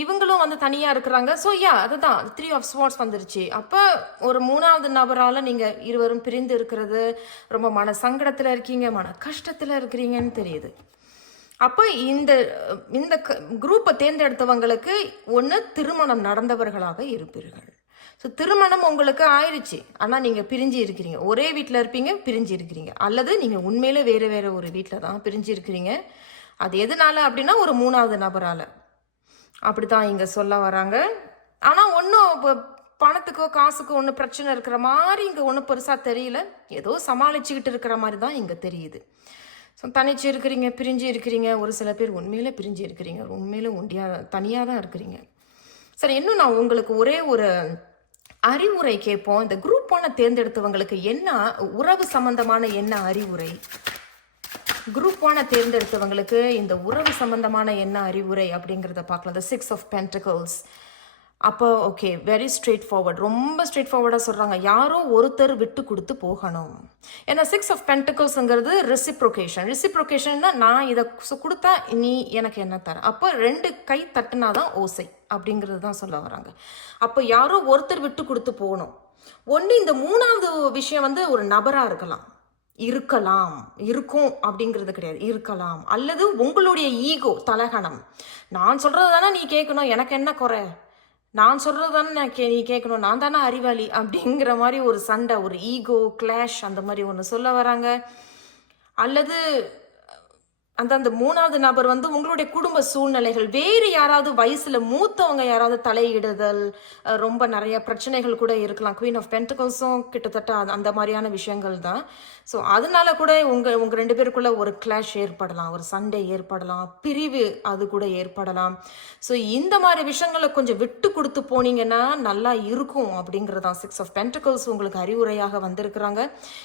இவங்களும் தனியாக இருக்கிறாங்க. ஸோ அதுதான் 3 ஆஃப் ஸ்வார்ட்ஸ் வந்துருச்சு. அப்போ ஒரு 3வது நபரால் நீங்கள் இருவரும் பிரிந்து இருக்கிறது, ரொம்ப மன சங்கடத்தில் இருக்கீங்க, மன கஷ்டத்தில் இருக்கிறீங்கன்னு தெரியுது. அப்போ இந்த குரூப்பை தேர்ந்தெடுத்தவங்களுக்கு ஒன்று திருமணம் நடந்தவர்களாக இருப்பீர்கள். ஸோ திருமணம் உங்களுக்கு ஆயிடுச்சு, ஆனால் நீங்கள் பிரிஞ்சு இருக்கிறீங்க. ஒரே வீட்டில் இருப்பீங்க, பிரிஞ்சு இருக்கிறீங்க. அல்லது நீங்கள் உண்மையிலே வேறு ஒரு வீட்டில் தான் பிரிஞ்சு இருக்கிறீங்க. அது எதனால அப்படின்னா ஒரு 3வது நபரால். அப்படி தான் இங்கே சொல்ல வராங்க. ஆனால் ஒன்றும் பணத்துக்கோ காசுக்கோ ஒன்றும் பிரச்சனை இருக்கிற மாதிரி இங்கே ஒன்றும் பெருசாக தெரியல. ஏதோ சமாளிச்சுக்கிட்டு இருக்கிற மாதிரி தான் இங்கே தெரியுது. ஸோ தனிச்சு இருக்கிறீங்க, பிரிஞ்சு இருக்கிறீங்க. ஒரு சில பேர் உண்மையிலே பிரிஞ்சு இருக்கிறீங்க, உண்மையிலே தனியாக தான் இருக்கிறீங்க. சரி, இன்னும் நான் உங்களுக்கு ஒரே ஒரு அறிவுரை கேட்போம். இந்த குரூப் 1 தேர்ந்தெடுத்தவங்களுக்கு என்ன உறவு சம்பந்தமான என்ன அறிவுரை? குரூப் 1 தேர்ந்தெடுத்தவங்களுக்கு இந்த உறவு சம்பந்தமான என்ன அறிவுரை அப்படிங்கிறத பார்க்கலாம். The 6 of Pentacles. அப்போ ஓகே, வெரி ஸ்ட்ரெயிட் ஃபார்வர்ட், ரொம்ப ஸ்ட்ரெயிட் ஃபார்வர்டாக சொல்கிறாங்க. யாரோ ஒருத்தர் விட்டு கொடுத்து போகணும். ஏன்னா 6 ஆஃப் பென்டிகிள்ஸுங்கிறது ரெசிப்ரோகேஷன்னா நான் இதை கொடுத்தா நீ எனக்கு என்ன தர, அப்போ 2 கை தட்டுனா தான் ஓசை அப்படிங்கிறது தான் சொல்ல வராங்க. அப்போ யாரோ ஒருத்தர் விட்டு கொடுத்து போகணும். ஒன்று இந்த 3வது விஷயம் ஒரு நபராக இருக்கும் அப்படிங்கிறது கிடையாது, இருக்கலாம். அல்லது உங்களுடைய ஈகோ, தலகணம், நான் சொல்கிறது தானே நீ கேட்கணும், எனக்கு என்ன குறை, நான் சொல்கிறது தானே நீ கேட்கணும், நான் தானே அறிவாளி அப்படிங்கிற மாதிரி ஒரு சண்டை, ஒரு ஈகோ கிளாஷ் அந்த மாதிரி ஒன்று சொல்ல வராங்க. அல்லது அந்த 3வது நபர் உங்களுடைய குடும்ப சூழ்நிலைகள், வேறு யாராவது வயசுல மூத்தவங்க யாராவது தலையிடுதல், ரொம்ப நிறைய பிரச்சனைகள் கூட இருக்கலாம். குவீன் ஆஃப் பென்டிகிள்ஸும் கிட்டத்தட்ட அந்த மாதிரியான விஷயங்கள் தான். ஸோ அதனால கூட உங்க 2 பேருக்குள்ள ஒரு கிளாஷ் ஏற்படலாம், ஒரு சண்டை ஏற்படலாம், பிரிவு அது கூட ஏற்படலாம். ஸோ இந்த மாதிரி விஷயங்களை கொஞ்சம் விட்டு கொடுத்து போனீங்கன்னா நல்லா இருக்கும் அப்படிங்கிறதான் 6 ஆஃப் பென்டிகிள்ஸ் உங்களுக்கு அறிவுரையாக வந்திருக்கிறாங்க.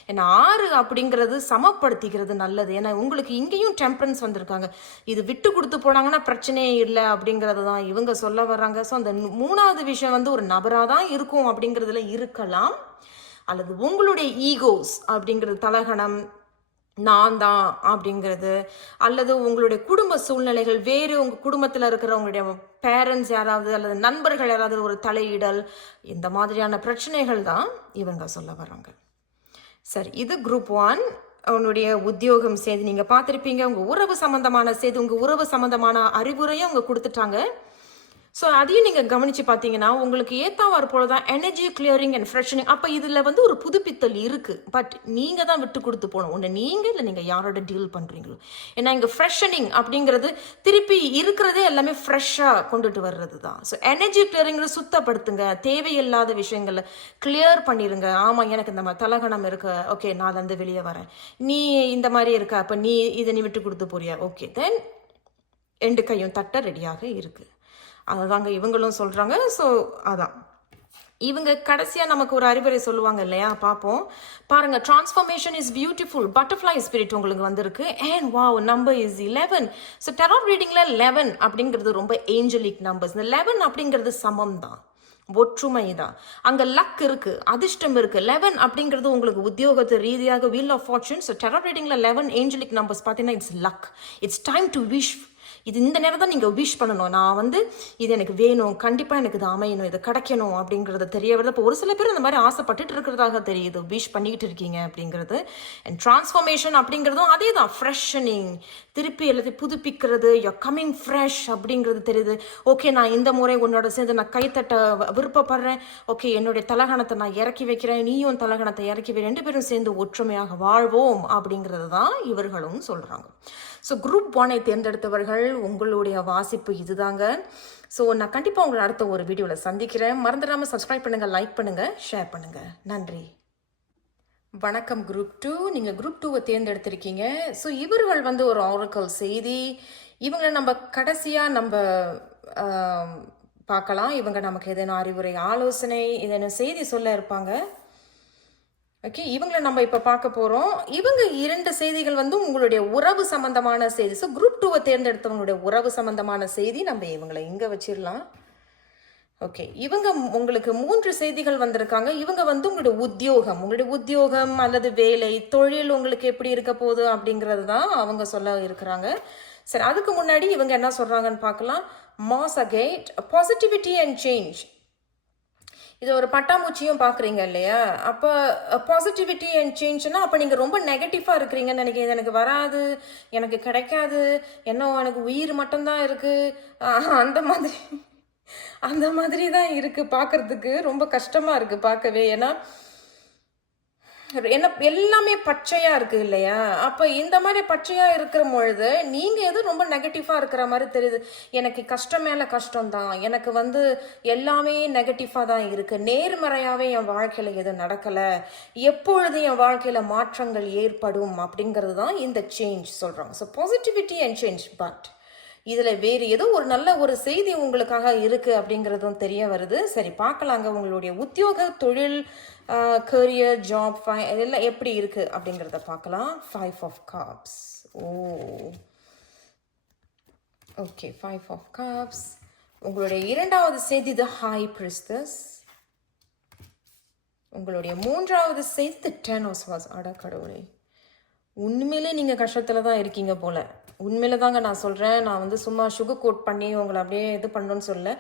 ஏன்னா 6 அப்படிங்கிறது சமப்படுத்திக்கிறது நல்லது. ஏன்னா உங்களுக்கு இங்கேயும் டெம்பரன்ஸ் வந்திருக்காங்க. இது விட்டு கொடுத்து போனாங்கன்னா பிரச்சனையே இல்லை அப்படிங்கிறது தான் இவங்க சொல்ல வர்றாங்க. ஸோ அந்த 3வது விஷயம் ஒரு நபராக தான் இருக்கும் அப்படிங்கிறதுல இருக்கலாம். அல்லது உங்களுடைய ஈகோஸ் அப்படிங்கிறது, தலகணம், நான் தான் அப்படிங்கிறது, அல்லது உங்களுடைய குடும்ப சூழ்நிலைகள், வேறு உங்கள் குடும்பத்தில் இருக்கிற உங்களுடைய பேரண்ட்ஸ் யாராவது அல்லது நண்பர்கள் யாராவது ஒரு தலையிடல், இந்த மாதிரியான பிரச்சனைகள் தான் இவங்க சொல்ல வராங்க. சரி, இது குரூப் 1. உன்னுடைய உத்தியோகம் செய்தி நீங்கள் பார்த்துருப்பீங்க. உங்கள் உறவு சம்மந்தமான செய்தி, உங்கள் உறவு சம்மந்தமான அறிவுரையும் அவங்க கொடுத்துட்டாங்க. ஸோ அதையும் நீங்கள் கவனித்து பார்த்தீங்கன்னா உங்களுக்கு ஏத்தாவார் போல தான் எனர்ஜி கிளியரிங் அண்ட் ஃப்ரெஷனிங். அப்போ இதில் வந்து ஒரு புதுப்பித்தல் இருக்குது. பட் நீங்கள் தான் விட்டு கொடுத்து போகணும். ஒன்று நீங்கள் இல்லை நீங்கள் யாரோட டீல் பண்ணுறீங்களோ. ஏன்னா இங்கே ஃப்ரெஷனிங் அப்படிங்கிறது திருப்பி இருக்கிறதே எல்லாமே ஃப்ரெஷ்ஷாக கொண்டுட்டு வர்றது தான். ஸோ எனர்ஜி கிளியரிங்கிறது சுத்தப்படுத்துங்க, தேவையில்லாத விஷயங்களை கிளியர் பண்ணிடுங்க. ஆமாம், எனக்கு இந்த மாதிரி தலகணம் இருக்கு, ஓகே நான் அதுலேருந்து வெளியே வரேன். நீ இந்த மாதிரி இருக்க, அப்போ நீ இதை நீ விட்டு கொடுத்து போறியா, ஓகே தென் 2 கையும் தட்ட ரெடியாக இருக்குது. அதுதாங்க இவங்களும் சொல்கிறாங்க. ஸோ அதான் இவங்க கடைசியாக நமக்கு ஒரு அறிவுரை சொல்லுவாங்க இல்லையா, பார்ப்போம். பாருங்கள், transformation is beautiful, butterfly spirit உங்களுக்கு வந்திருக்கு. And wow, number is 11. So tarot ரீடிங்கில் 11 அப்படிங்கிறது ரொம்ப ஏஞ்சலிக் நம்பர்ஸ். இந்த 11 அப்படிங்கிறது சமம் தான், ஒற்றுமை தான். அங்கே லக் இருக்கு, அதிர்ஷ்டம் இருக்கு. 11 அப்படிங்கிறது உங்களுக்கு உத்தியோகத்து ரீதியாக wheel of fortune. So tarot ரீடிங்கில் 11 ஏஞ்சலிக் நம்பர்ஸ் பார்த்தீங்கன்னா it's luck. It's time to wish. இது இந்த நேரம் தான் நீங்கள் விஷ் பண்ணணும். நான் வந்து இது எனக்கு வேணும், கண்டிப்பாக எனக்கு இது அமையணும், இது கிடைக்கணும் அப்படிங்கிறது தெரிய வருது. இப்போ ஒரு சில பேர் அந்த மாதிரி ஆசைப்பட்டுட்டு இருக்கிறதாக தெரியுது, விஷ் பண்ணிக்கிட்டு இருக்கீங்க அப்படிங்கிறது. அண்ட் டிரான்ஸ்ஃபர்மேஷன் அப்படிங்கிறதும் அதே தான், ஃப்ரெஷனிங், திருப்பி எல்லாத்தையும் புதுப்பிக்கிறது, யூ கம்மிங் ஃப்ரெஷ் அப்படிங்கிறது தெரியுது. ஓகே, நான் இந்த முறை உன்னோட சேர்ந்து நான் கைத்தட்ட விருப்பப்படுறேன். ஓகே, என்னுடைய தலகணத்தை நான் இறக்கி வைக்கிறேன், நீயும் தலகணத்தை இறக்கி வை, 2 பேரும் சேர்ந்து ஒற்றுமையாக வாழ்வோம் அப்படிங்கிறது தான் இவர்களும் சொல்கிறாங்க. ஸோ குரூப் 1 தேர்ந்தெடுத்தவர்கள் உங்களுடைய வாசிப்பு இதுதாங்க. ஸோ நான் கண்டிப்பாக உங்களை அடுத்த ஒரு வீடியோவில் சந்திக்கிறேன். மறந்துடாமல் சப்ஸ்கிரைப் பண்ணுங்கள், லைக் பண்ணுங்கள், ஷேர் பண்ணுங்கள். நன்றி. வணக்கம் குரூப் 2. நீங்கள் குரூப் 2 தேர்ந்தெடுத்திருக்கீங்க. ஸோ இவர்கள் வந்து ஒரு ஆரக்கல் செய்தி. இவங்களை நம்ம கடைசியாக நம்ம பார்க்கலாம். இவங்க நமக்கு ஏதேனும் அறிவுரை, ஆலோசனை, ஏதேனும் செய்தி சொல்ல இருப்பாங்க. ஓகே, இவங்களை நம்ம இப்போ பார்க்க போகிறோம். இவங்க 2 செய்திகள் வந்து உங்களுடைய உறவு சம்பந்தமான செய்தி. ஸோ குரூப் 2 தேர்ந்தெடுத்தவங்களுடைய உறவு சம்பந்தமான செய்தி நம்ம இவங்களை இங்கே வச்சிடலாம். ஓகே, இவங்க உங்களுக்கு 3 செய்திகள் வந்திருக்காங்க. இவங்க வந்து உங்களுடைய உத்தியோகம் அல்லது வேலை, தொழில் உங்களுக்கு எப்படி இருக்க போகுது அப்படிங்கிறது தான் அவங்க சொல்ல இருக்கிறாங்க. சரி, அதுக்கு முன்னாடி இவங்க என்ன சொல்கிறாங்கன்னு பார்க்கலாம். Mass agate, positivity and change. இது ஒரு பட்டாம்பூச்சியும் பார்க்குறீங்க இல்லையா, அப்போ பாசிட்டிவிட்டி அண்ட் சேஞ்ச்னா அப்போ நீங்கள் ரொம்ப நெகட்டிவாக இருக்கிறீங்கன்னு நினைக்கிறேன். எனக்கு வராது, எனக்கு கிடைக்காது, என்ன எனக்கு உயிர் மட்டும்தான் இருக்குது, அந்த மாதிரி தான் இருக்குது. பார்க்குறதுக்கு ரொம்ப கஷ்டமாக இருக்குது பார்க்கவே. ஏன்னா என்ன எல்லாமே பச்சையாக இருக்குது இல்லையா, அப்போ இந்த மாதிரி பச்சையாக இருக்கிற பொழுது நீங்கள் எதுவும் ரொம்ப நெகட்டிவாக இருக்கிற மாதிரி தெரியுது. எனக்கு கஷ்டம் மேலே கஷ்டம்தான், எனக்கு வந்து எல்லாமே நெகட்டிவாக தான் இருக்குது, நேர்மறையாகவே என் வாழ்க்கையில் எதுவும் நடக்கலை, எப்பொழுது என் வாழ்க்கையில் மாற்றங்கள் ஏற்படும் அப்படிங்கிறது தான் இந்த சேஞ்ச் சொல்கிறாங்க. So positivity and change. But இதில் வேறு ஏதோ ஒரு நல்ல ஒரு செய்தி உங்களுக்காக இருக்குது அப்படிங்கிறதும் தெரிய வருது. சரி, பார்க்கலாங்க. உங்களுடைய உத்தியோக, தொழில், கரியர், ஜாப், இதெல்லாம் எப்படி இருக்குது அப்படிங்கிறத பார்க்கலாம். 5 of Cups. Okay, 5 of Cups. உங்களுடைய 2வது செய்தி தி ஹை பிரிஸ்டஸ். உங்களுடைய 3வது செய்தி 10 of Swords. அடக்கடவுளே, உண்மையிலே நீங்கள் கஷ்டத்தில் தான் இருக்கீங்க போல். உண்மையில தாங்க நான் சொல்கிறேன். நான் வந்து சும்மா சுகர் கோட் பண்ணி உங்களை அப்படியே இது பண்ணணும்னு சொல்ல.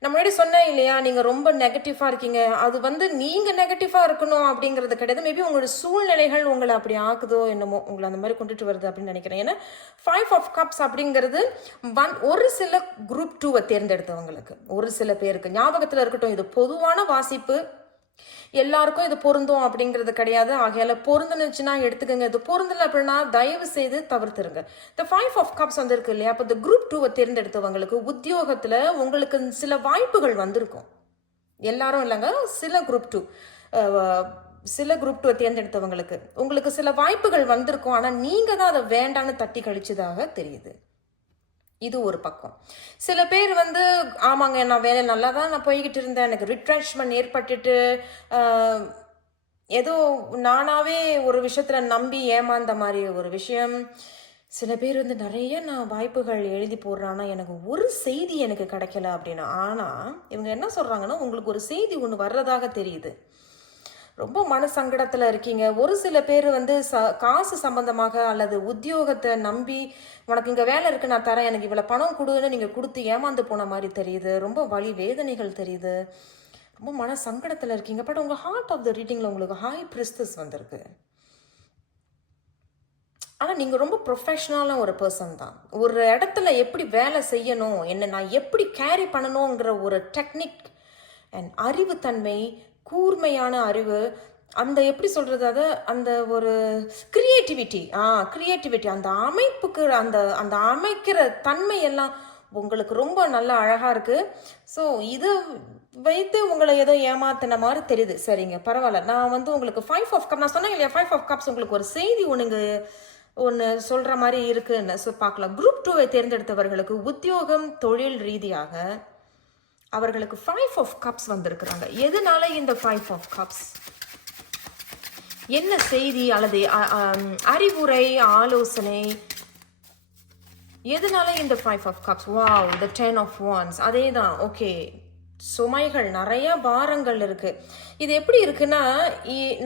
நான் முன்னாடி சொன்னேன் இல்லையா, நீங்கள் ரொம்ப நெகட்டிவாக இருக்கீங்க. அது வந்து நீங்கள் நெகட்டிவாக இருக்கணும் அப்படிங்கிறது கிடையாது. மேபி உங்களோட சூழ்நிலைகள் உங்களை அப்படி ஆக்குதோ என்னமோ, உங்களை அந்த மாதிரி கொண்டுட்டு வருது அப்படின்னு நினைக்கிறேன். ஏன்னா 5 of Cups அப்படிங்கிறது ஒரு சில குரூப் 2 தேர்ந்தெடுத்தவங்களுக்கு, ஒரு சில பேருக்கு ஞாபகத்தில் இருக்கட்டும், இது பொதுவான வாசிப்பு, எல்லாருக்கும் இது பொருந்தும் அப்படிங்கிறது கிடையாது. ஆகையால பொருந்துனுச்சுன்னா எடுத்துக்கோங்க, இது பொருந்தலை அப்படின்னா தயவு செய்து தவிர்த்துருங்க. இந்த 5 of Cups வந்திருக்கு இல்லையா, அப்போ இந்த குரூப் 2 தேர்ந்தெடுத்தவங்களுக்கு உத்தியோகத்தில் உங்களுக்கு சில வாய்ப்புகள் வந்திருக்கும். எல்லாரும் இல்லைங்க, சில குரூப் 2 தேர்ந்தெடுத்தவங்களுக்கு உங்களுக்கு சில வாய்ப்புகள் வந்திருக்கும். ஆனால் நீங்கள் தான் அதை வேண்டான்னு தட்டி கழிச்சதாக தெரியுது. இது ஒரு பக்கம். சில பேர் வந்து ஆமாங்க, நான் வேலை நல்லா தான் நான் போய்கிட்டு இருந்தேன், எனக்கு ரிட்ராக்மெண்ட் ஏற்பட்டுட்டு ஏதோ நானாவே ஒரு விஷயத்தில் நம்பி ஏமாந்த மாதிரி ஒரு விஷயம். சில பேர் வந்து நிறைய நான் வாய்ப்புகள் எழுதி போடுறான்னா எனக்கு ஒரு செய்தி எனக்கு கிடைக்கல அப்படின்னா. ஆனால் இவங்க என்ன சொல்கிறாங்கன்னா, உங்களுக்கு ஒரு செய்தி ஒன்று வர்றதாக தெரியுது. ரொம்ப மன சங்கடத்தில் இருக்கீங்க. ஒரு சில பேர் வந்து காசு சம்பந்தமாக அல்லது உத்தியோகத்தை நம்பி உனக்கு இங்கே வேலை இருக்குது நான் தரேன் எனக்கு இவ்வளோ பணம் கொடுன்னு நீங்கள் கொடுத்து ஏமாந்து போன மாதிரி தெரியுது. ரொம்ப வலி வேதனைகள் தெரியுது. ரொம்ப மன சங்கடத்தில் இருக்கீங்க. பட் உங்கள் ஹார்ட் ஆஃப் த ரீடிங்கில் உங்களுக்கு ஹை பிரிஸ்டஸ் வந்திருக்கு. ஆனால் நீங்கள் ரொம்ப ப்ரொஃபஷ்னலான ஒரு பர்சன் தான். ஒரு இடத்துல எப்படி வேலை செய்யணும், என்ன நான் எப்படி கேரி பண்ணணுங்கிற ஒரு டெக்னிக் அண்ட் அறிவுத்தன்மை, கூர்மையான அறிவு, அந்த எப்படி சொல்கிறது, அதை அந்த ஒரு கிரியேட்டிவிட்டி அந்த அமைப்புக்கு அந்த அந்த அமைக்கிற தன்மை எல்லாம் உங்களுக்கு ரொம்ப நல்லா அழகாக இருக்குது. ஸோ இது வைத்து உங்களை ஏதோ ஏமாத்தின மாதிரி தெரியுது. சரிங்க, பரவாயில்ல. நான் வந்து உங்களுக்கு 5 ஆஃப் கப் நான் சொன்னேன் இல்லையா, 5 ஆஃப் கப்ஸ் உங்களுக்கு ஒரு செய்தி ஒன்று சொல்கிற மாதிரி இருக்குன்னு. ஸோ பார்க்கலாம். குரூப் 2வை தேர்ந்தெடுத்தவர்களுக்கு உத்தியோகம் தொழில் ரீதியாக அவர்களுக்கு 5 ஆஃப் கப்ஸ் வந்திருக்கிறாங்க. எதனால இந்த 5 ஆஃப் கப்ஸ்? என்ன செய்தி அல்லது அறிவுரை, ஆலோசனை, எதனால இந்த 5 of cups? Wow, the 10 of wands. அதே தான். ஓகே, சுமைகள், நிறைய பாரங்கள் இருக்கு. இது எப்படி இருக்குன்னா,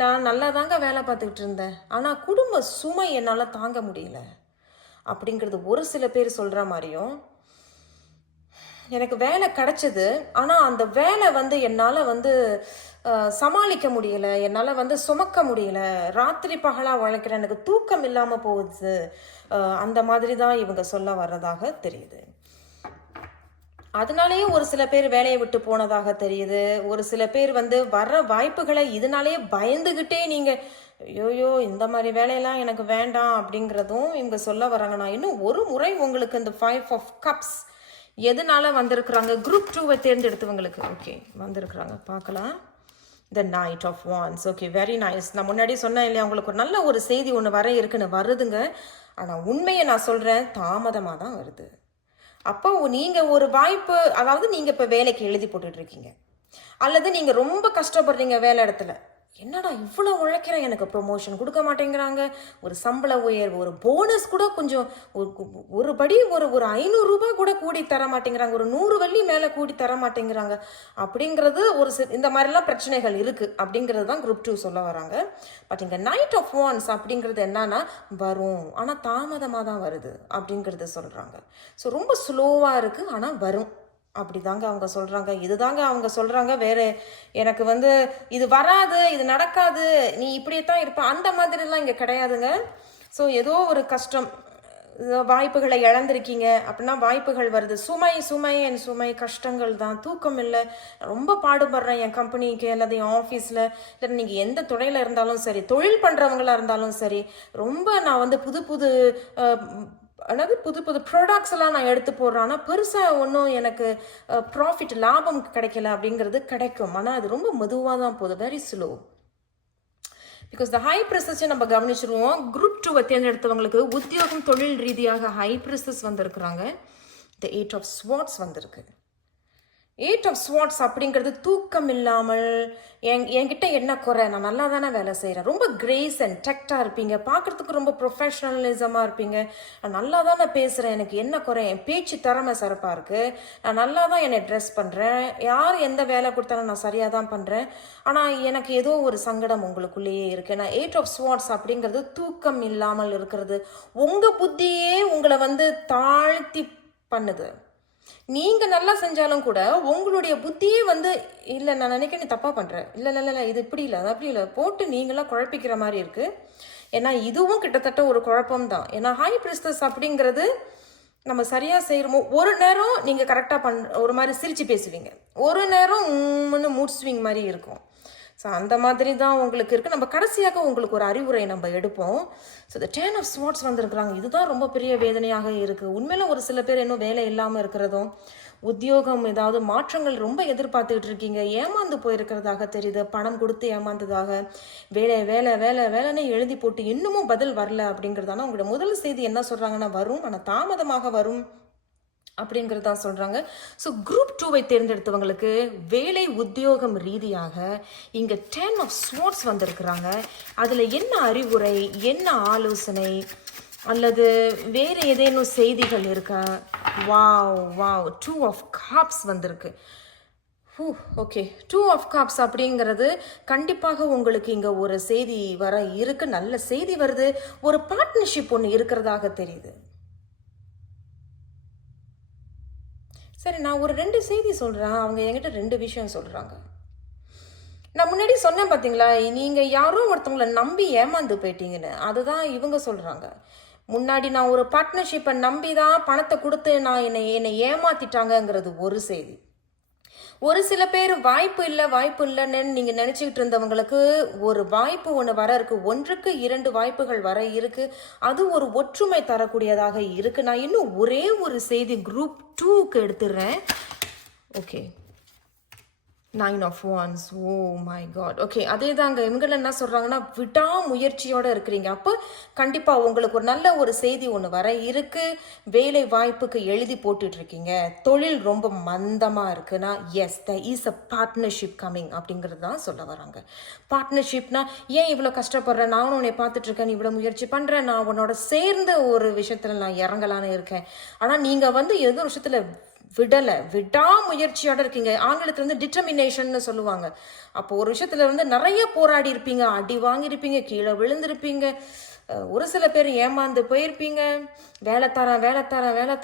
நான் நல்லா தாங்க வேலை பார்த்துக்கிட்டு இருந்தேன், ஆனால் குடும்ப சுமை என்னால் தாங்க முடியல அப்படிங்கிறது ஒரு சில பேர் சொல்கிற மாதிரியும், எனக்கு வேலை கிடைச்சது ஆனால் அந்த வேலை வந்து என்னால் வந்து சமாளிக்க முடியல, என்னால் வந்து சுமக்க முடியல, ராத்திரி பகலாக உழைக்கிறேன், எனக்கு தூக்கம் இல்லாமல் போகுது, அந்த மாதிரி தான் இவங்க சொல்ல வர்றதாக தெரியுது. அதனாலேயே ஒரு சில பேர் வேலையை விட்டு போனதாக தெரியுது. ஒரு சில பேர் வந்து வர்ற வாய்ப்புகளை இதனாலேயே பயந்துக்கிட்டே நீங்கள் ஐயோயோ இந்த மாதிரி வேலையெல்லாம் எனக்கு வேண்டாம் அப்படிங்கிறதும் இவங்க சொல்ல வராங்க. நான் இன்னும் ஒரு முறை உங்களுக்கு இந்த 5 ஆஃப் கப்ஸ் எதனால வந்திருக்கிறாங்க, குரூப் 2வை தேர்ந்தெடுத்தவங்களுக்கு ஓகே வந்திருக்கிறாங்க. பார்க்கலாம். The knight of wands. Okay, very nice. நான் முன்னாடி சொன்னேன் இல்லையா, உங்களுக்கு ஒரு நல்ல ஒரு செய்தி ஒன்று இருக்குன்னு வருதுங்க. ஆனால் உண்மையை நான் சொல்கிறேன், தாமதமாக தான் வருது. அப்போ நீங்கள் ஒரு வாய்ப்பு, அதாவது நீங்கள் இப்போ வேலைக்கு எழுதி போட்டுட்ருக்கீங்க, அல்லது நீங்கள் ரொம்ப கஷ்டப்படுறீங்க வேலை இடத்துல, என்னடா இவ்வளோ உழைக்கிறேன், எனக்கு ப்ரொமோஷன் கொடுக்க மாட்டேங்கிறாங்க, ஒரு சம்பள உயர்வு, ஒரு போனஸ் கூட கொஞ்சம் ஒரு படி ஒரு 500 ரூபாய் கூட கூடி தர மாட்டேங்கிறாங்க, ஒரு 100 வெள்ளி மேலே கூடி தர மாட்டேங்கிறாங்க அப்படிங்கிறது இந்த மாதிரிலாம் பிரச்சனைகள் இருக்குது அப்படிங்கிறது தான் குரூப் 2 சொல்ல வராங்க. பட் இங்கே நைட் ஆஃப் வான்ஸ் அப்படிங்கிறது என்னன்னா, வரும் ஆனால் தாமதமாக தான் வருது அப்படிங்கிறத சொல்கிறாங்க. ஸோ ரொம்ப ஸ்லோவாக இருக்குது ஆனால் வரும் அப்படி தாங்க அவங்க சொல்கிறாங்க. இதுதாங்க அவங்க சொல்கிறாங்க. வேறு எனக்கு வந்து இது வராது, இது நடக்காது, நீ இப்படியே தான் இருப்ப, அந்த மாதிரிலாம் இங்கே கிடையாதுங்க. ஸோ ஏதோ ஒரு கஷ்டம், வாய்ப்புகளை இழந்திருக்கீங்க அப்படின்னா வாய்ப்புகள் வருது. சுமை கஷ்டங்கள் தான். தூக்கம் இல்லை, ரொம்ப பாடுபடுறேன் என் கம்பெனிக்கு அல்லது என் ஆஃபீஸில், இல்லை நீங்கள் எந்த துறையில் இருந்தாலும் சரி, தொழில் பண்ணுறவங்களாக இருந்தாலும் சரி, ரொம்ப நான் வந்து புது ப்ராடக்ட்ஸ் எல்லாம் நான் எடுத்து போடுறேன், ஆனால் பெருசாக ஒன்றும் எனக்கு ப்ராஃபிட் லாபம் கிடைக்கல அப்படிங்கிறது கிடைக்கும், ஆனால் அது ரொம்ப மெதுவாக தான் போகுது, very slow. Because the high ப்ரெசஸை நம்ம கவனிச்சிருவோம். குரூப் 2வை தேர்ந்தெடுத்தவங்களுக்கு உத்தியோகம் தொழில் ரீதியாக ஹை ப்ரெசஸ் வந்திருக்கிறாங்க. த 8 ஆஃப் ஸ்வாட்ஸ் வந்திருக்கு. 8 ஆஃப் ஸ்வாட்ஸ் அப்படிங்கிறது தூக்கம் இல்லாமல், என்கிட்ட என்ன குறை, நான் நல்லா தானே வேலை செய்கிறேன், ரொம்ப கிரேஸ் அண்ட் டெக்டாக இருப்பீங்க, பார்க்குறதுக்கு ரொம்ப ப்ரொஃபஷ்னலிசமாக இருப்பீங்க, நான் நல்லா தான் நான் பேசுகிறேன், எனக்கு என்ன குறை, என் பேச்சு திறமை சிறப்பாக இருக்குது, நான் நல்லா தான் என்னை ட்ரெஸ் பண்ணுறேன், யார் எந்த வேலை கொடுத்தாலும் நான் சரியாக தான் பண்ணுறேன், ஆனால் எனக்கு ஏதோ ஒரு சங்கடம் உங்களுக்குள்ளேயே இருக்குது. நான் 8 ஆஃப் ஸ்வாட்ஸ் அப்படிங்கிறது தூக்கம் இல்லாமல் இருக்கிறது, உங்கள் புத்தியே உங்களை வந்து தாழ்த்தி பண்ணுது. நீங்கள் நல்லா செஞ்சாலும் கூட உங்களுடைய புத்தியே வந்து இல்லை நான் நினைக்கிறேன் நீ தப்பாக பண்ணுற, இல்லை இது இப்படி இல்லை, அது அப்படி இல்லை போட்டு நீங்களாம் குழப்பிக்கிற மாதிரி இருக்குது. ஏன்னா இதுவும் கிட்டத்தட்ட ஒரு குழப்பம் தான். ஏன்னா ஹை பிரிஸ்டஸ் அப்படிங்கிறது நம்ம சரியாக செய்கிறோமோ, ஒரு நேரம் நீங்கள் கரெக்டாக ஒரு மாதிரி சிரித்து பேசுவீங்க, ஒரு நேரம் மூட் ஸ்விங் மாதிரி இருக்கும். ஸோ அந்த மாதிரி தான் உங்களுக்கு இருக்குது. நம்ம கடைசியாக உங்களுக்கு ஒரு அறிவுரை நம்ம எடுப்போம். ஸோ இந்த 10 ஆஃப் ஸ்வாட்ஸ் வந்திருக்கிறாங்க. இதுதான் ரொம்ப பெரிய வேதனையாக இருக்குது. உண்மையில ஒரு சில பேர் இன்னும் வேலை இல்லாமல் இருக்கிறதும், உத்தியோகம் ஏதாவது மாற்றங்கள் ரொம்ப எதிர்பார்த்துக்கிட்டு இருக்கீங்க, ஏமாந்து போயிருக்கிறதாக தெரியுது, பணம் கொடுத்து ஏமாந்ததாக, வேலைன்னு எழுதி போட்டு இன்னமும் பதில் வரல அப்படிங்கிறதான உங்களோட முதல் செய்தி என்ன சொல்கிறாங்கன்னா, வரும் ஆனால் தாமதமாக வரும் அப்படிங்கிறது தான் சொல்கிறாங்க. ஸோ குரூப் 2வை தேர்ந்தெடுத்தவங்களுக்கு வேலை உத்தியோகம் ரீதியாக இங்கே 10 ஆஃப் ஸ்வாட்ஸ் வந்திருக்கிறாங்க. அதில் என்ன அறிவுரை, என்ன ஆலோசனை அல்லது வேறு ஏதேனும் செய்திகள் இருக்கா? வாவ் 2 ஆஃப் கப்ஸ் வந்திருக்கு. ஓகே, 2 ஆஃப் கப்ஸ் அப்படிங்கிறது கண்டிப்பாக உங்களுக்கு இங்கே ஒரு செய்தி வர இருக்கு, நல்ல செய்தி வருது, ஒரு பார்ட்னர்ஷிப் ஒன்று இருக்கிறதாக தெரியுது. சரி, நான் ஒரு 2 செய்தி சொல்கிறேன். அவங்க என்கிட்ட 2 விஷயம் சொல்கிறாங்க. நான் முன்னாடி சொன்னேன் பார்த்தீங்களா, நீங்கள் யாரோ ஒருத்தவங்களை நம்பி ஏமாந்து போயிட்டீங்கன்னு, அதுதான் இவங்க சொல்கிறாங்க. முன்னாடி நான் ஒரு பார்ட்னர்ஷிப்பை நம்பி தான் பணத்தை கொடுத்து நான் என்னை ஏமாத்திட்டாங்கங்கிறது ஒரு செய்தி. ஒரு சில பேர் வாய்ப்பு இல்லைன்னு நீங்கள் நினச்சிக்கிட்டு இருந்தவங்களுக்கு ஒரு வாய்ப்பு ஒன்று வர இருக்கு, 1க்கு 2 வாய்ப்புகள் வர இருக்கு. அது ஒரு ஒற்றுமை தரக்கூடியதாக இருக்கு. நான் இன்னும் ஒரே ஒரு செய்தி குரூப் 2க்கு எடுத்துடுறேன். Okay, 9 of wands. Oh my god. Okay, அதே தாங்க. இவங்க என்ன சொல்கிறாங்கன்னா, விடாமுயற்சியோடு இருக்கிறீங்க. அப்போ கண்டிப்பாக உங்களுக்கு ஒரு நல்ல ஒரு செய்தி ஒன்று வர இருக்கு. வேலை வாய்ப்புக்கு எழுதி போட்டுட்ருக்கீங்க. தொழில் ரொம்ப மந்தமாக இருக்குன்னா, yes the is a partnership coming அப்படிங்கிறது தான் சொல்ல வராங்க. பார்ட்னர்ஷிப்னா, ஏன் இவ்வளோ கஷ்டப்படுறேன், நானும் உன்னை பார்த்துட்ருக்கேன், நீ இவ்வளோ முயற்சி பண்ணுறேன், நான் உன்னோட சேர்ந்த ஒரு விஷயத்தில் நான் இறங்கலான்னு இருக்கேன். ஆனால் நீங்கள் வந்து ஏதோ ஒரு விஷயத்தில் விடாமுயற்சியோட இருக்கீங்க. ஆங்கிலத்தில் வந்து டிட்டர்மினேஷன் சொல்லுவாங்க. அப்போ ஒரு விஷயத்துல வந்து நிறைய போராடி இருப்பீங்க, அடி வாங்கியிருப்பீங்க, கீழே விழுந்திருப்பீங்க. ஒரு சில பேர் ஏமாந்து போயிருப்பீங்க. வேலை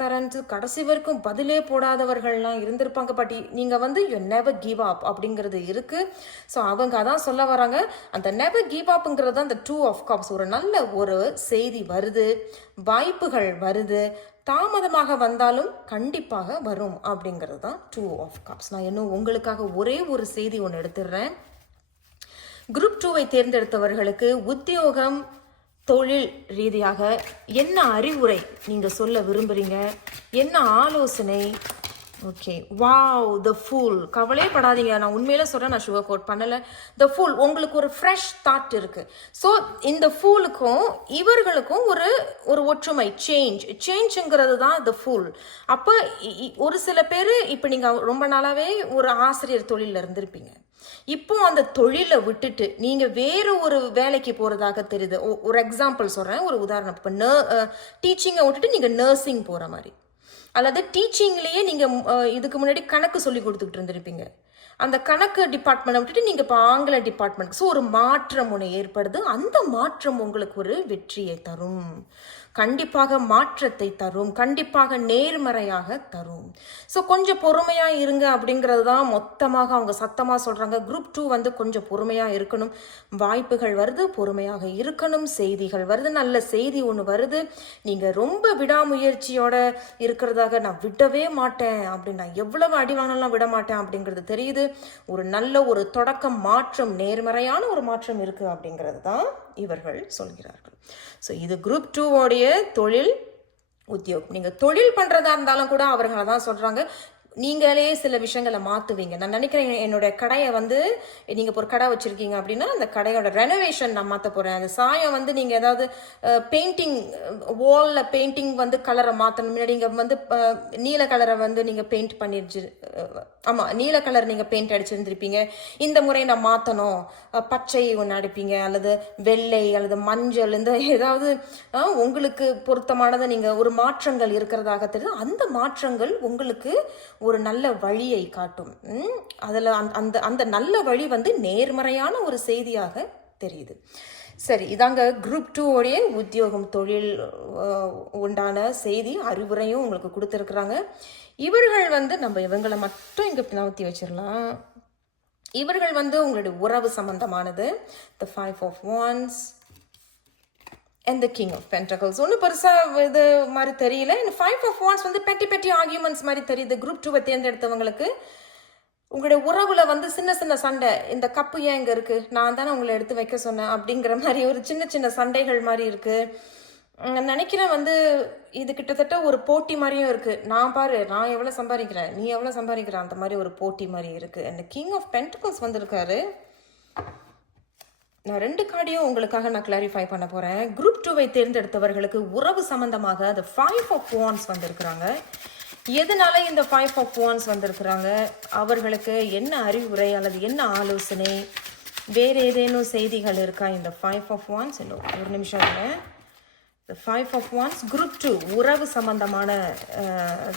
தரேன்ட்டு கடைசி வரைக்கும் பதிலே போடாதவர்கள்லாம் இருந்திருப்பாங்க. பட் நீங்கள் வந்து யூ நெவர் கிவ் அப் அப்படிங்கிறது இருக்கு. ஸோ அவங்க அதான் சொல்ல வராங்க, அந்த நெவர் கிவ் அப்ங்கிறது அந்த 2 ஆஃப் கப்ஸ். ஒரு நல்ல ஒரு செய்தி வருது, வாய்ப்புகள் வருது, தாமதமாக வந்தாலும் கண்டிப்பாக வரும் அப்படிங்கிறது தான் 2 ஆஃப் கப்ஸ். நான் இன்னும் உங்களுக்காக ஒரே ஒரு செய்தி ஒன்று எடுத்துடுறேன். குரூப் 2வை தேர்ந்தெடுத்தவர்களுக்கு உத்தியோகம், தொழில் ரீதியாக என்ன அறிவுரை நீங்கள் சொல்ல விரும்புகிறீங்க, என்ன ஆலோசனை? ஓகே, வாவ், த ஃபூல். கவலைப்படாதீங்க, நான் உண்மையில சொல்கிறேன், நான் சுகர் கோட் பண்ணலை. த ஃபூல், உங்களுக்கு ஒரு ஃப்ரெஷ் தாட் இருக்குது. ஸோ இந்த ஃபூலுக்கும் இவர்களுக்கும் ஒரு ஒற்றுமை, சேஞ்சுங்கிறது தான் த ஃபூல். அப்போ ஒரு சில பேர் இப்போ நீங்கள் ரொம்ப நாளாகவே ஒரு ஆசிரியர் தொழிலில் இருந்திருப்பீங்க. இப்போ அந்த தொழிலை விட்டுட்டு நீங்கள் வேறு ஒரு வேலைக்கு போகிறதாக தெரியுது. ஒரு எக்ஸாம்பிள் சொல்கிறேன், ஒரு உதாரணம். இப்போ டீச்சிங்கை விட்டுட்டு நீங்கள் நர்சிங் போகிற மாதிரி, அல்லது டீச்சிங்லேயே நீங்கள் இதுக்கு முன்னாடி கணக்கு சொல்லி கொடுத்துக்கிட்டு இருந்திருப்பீங்க. அந்த கணக்கு டிபார்ட்மெண்ட்டை விட்டுட்டு நீங்கள் இப்போ ஆங்கில டிபார்ட்மெண்ட். ஸோ ஒரு மாற்றம் ஒன்று ஏற்படுது. அந்த மாற்றம் உங்களுக்கு ஒரு வெற்றியை தரும், கண்டிப்பாக மாற்றத்தை தரும், கண்டிப்பாக நேர்மறையாக தரும். ஸோ கொஞ்சம் பொறுமையாக இருங்க அப்படிங்கிறது தான் மொத்தமாக அவங்க சத்தமாக சொல்கிறாங்க. குரூப் 2 வந்து கொஞ்சம் பொறுமையாக இருக்கணும். வாய்ப்புகள் வருது, பொறுமையாக இருக்கணும். செய்திகள் வருது, நல்ல செய்தி ஒன்று வருது. நீங்கள் ரொம்ப விடாமுயற்சியோட இருக்கிறதாக, நான் விடவே மாட்டேன் அப்படின்னு, நான் எவ்வளவு அடி வாங்கினாலும் விட மாட்டேன் அப்படிங்கிறது தெரியுது. ஒரு நல்ல ஒரு தொடக்கம், மாற்றம், நேர்மறையான ஒரு மாற்றம் இருக்குது அப்படிங்கிறது தான் இவர்கள் சொல்கிறார்கள். ஸோ இது குரூப் 2வோடைய தொழில், உத்தியோகம். நீங்கள் தொழில் பண்ணுறதா இருந்தாலும் கூட அவர்களை தான் சொல்கிறாங்க, நீங்களே சில விஷயங்களை மாற்றுவீங்க. நான் நினைக்கிறேன், என்னோடய கடையை வந்து நீங்கள் இப்போ ஒரு கடை வச்சுருக்கீங்க அப்படின்னா, அந்த கடையோட ரெனோவேஷன் நான் மாற்ற போகிறேன். அந்த சாயம் வந்து நீங்கள் ஏதாவது பெயிண்டிங், வாலில் பெயிண்டிங் வந்து கலரை மாற்றணும். முன்னாடி நீங்கள் வந்து நீல கலரை வந்து நீங்கள் பெயிண்ட் பண்ணிடுச்சு, ஆமாம், நீல கலர் நீங்கள் பெயிண்ட் அடிச்சிருந்துருப்பீங்க. இந்த முறை நான் மாற்றணும், பச்சை ஒன்று அடிப்பீங்க, அல்லது வெள்ளை அல்லது மஞ்சள், இந்த ஏதாவது உங்களுக்கு பொருத்தமானதை நீங்கள் ஒரு மாற்றங்கள் இருக்கிறதாக தெரியுது. அந்த மாற்றங்கள் உங்களுக்கு ஒரு நல்ல வழியை காட்டும். அதில் அந்த நல்ல வழி வந்து நேர்மறையான ஒரு செய்தியாக தெரியுது. சரி, இதாங்க குரூப் 2வோடைய உத்தியோகம், தொழில் உண்டான செய்தி, அறிவுரையும் உங்களுக்கு கொடுத்துருக்குறாங்க. இவர்கள் வந்து இவங்களை மட்டும் இங்கே நவுத்தி வச்சிடலாம். இவர்கள் வந்து உங்களுடைய உறவு சம்பந்தமானது. The 5 of wands and the King of Pentacles. ஒன்றும் பெருசாக இது மாதிரி தெரியல. இந்த 5 ஆஃப் வான்ஸ் வந்து பெட்டி ஆர்கியூமெண்ட்ஸ் மாதிரி தெரியுது. குரூப் 2வை தேர்ந்தெடுத்தவங்களுக்கு உங்களுடைய உறவுல வந்து சின்ன சண்டை, இந்த கப்பு ஏன் இங்கே இருக்குது, நான் தானே உங்களை எடுத்து வைக்க சொன்னேன் அப்படிங்கிற மாதிரி ஒரு சின்ன சண்டைகள் மாதிரி இருக்குது. நினைக்கிறேன் வந்து இது கிட்டத்தட்ட ஒரு போட்டி மாதிரியும் இருக்குது. நான் எவ்வளோ சம்பாதிக்கிறேன், நீ எவ்வளோ சம்பாதிக்கிற, அந்த மாதிரி ஒரு போட்டி மாதிரி இருக்குது. அந்த King of Pentacles வந்திருக்காரு. நான் 2 கார்டையும் உங்களுக்காக நான் கிளாரிஃபை பண்ண போகிறேன். குரூப் 2வை தேர்ந்தெடுத்தவர்களுக்கு உறவு சம்பந்தமாக அந்த 5 ஆஃப் வான்ஸ் வந்திருக்கிறாங்க. எதனால இந்த 5 ஆஃப் வான்ஸ் வந்திருக்கிறாங்க, அவர்களுக்கு என்ன அறிவுரை அல்லது என்ன ஆலோசனை, வேறு ஏதேனும் செய்திகள் இருக்கா இந்த 5 ஆஃப் வான்ஸ்? இன்னும் ஒரு நிமிஷம் இல்லை. இந்த 5 ஆஃப் வான்ஸ் குரூப் 2 உறவு சம்பந்தமான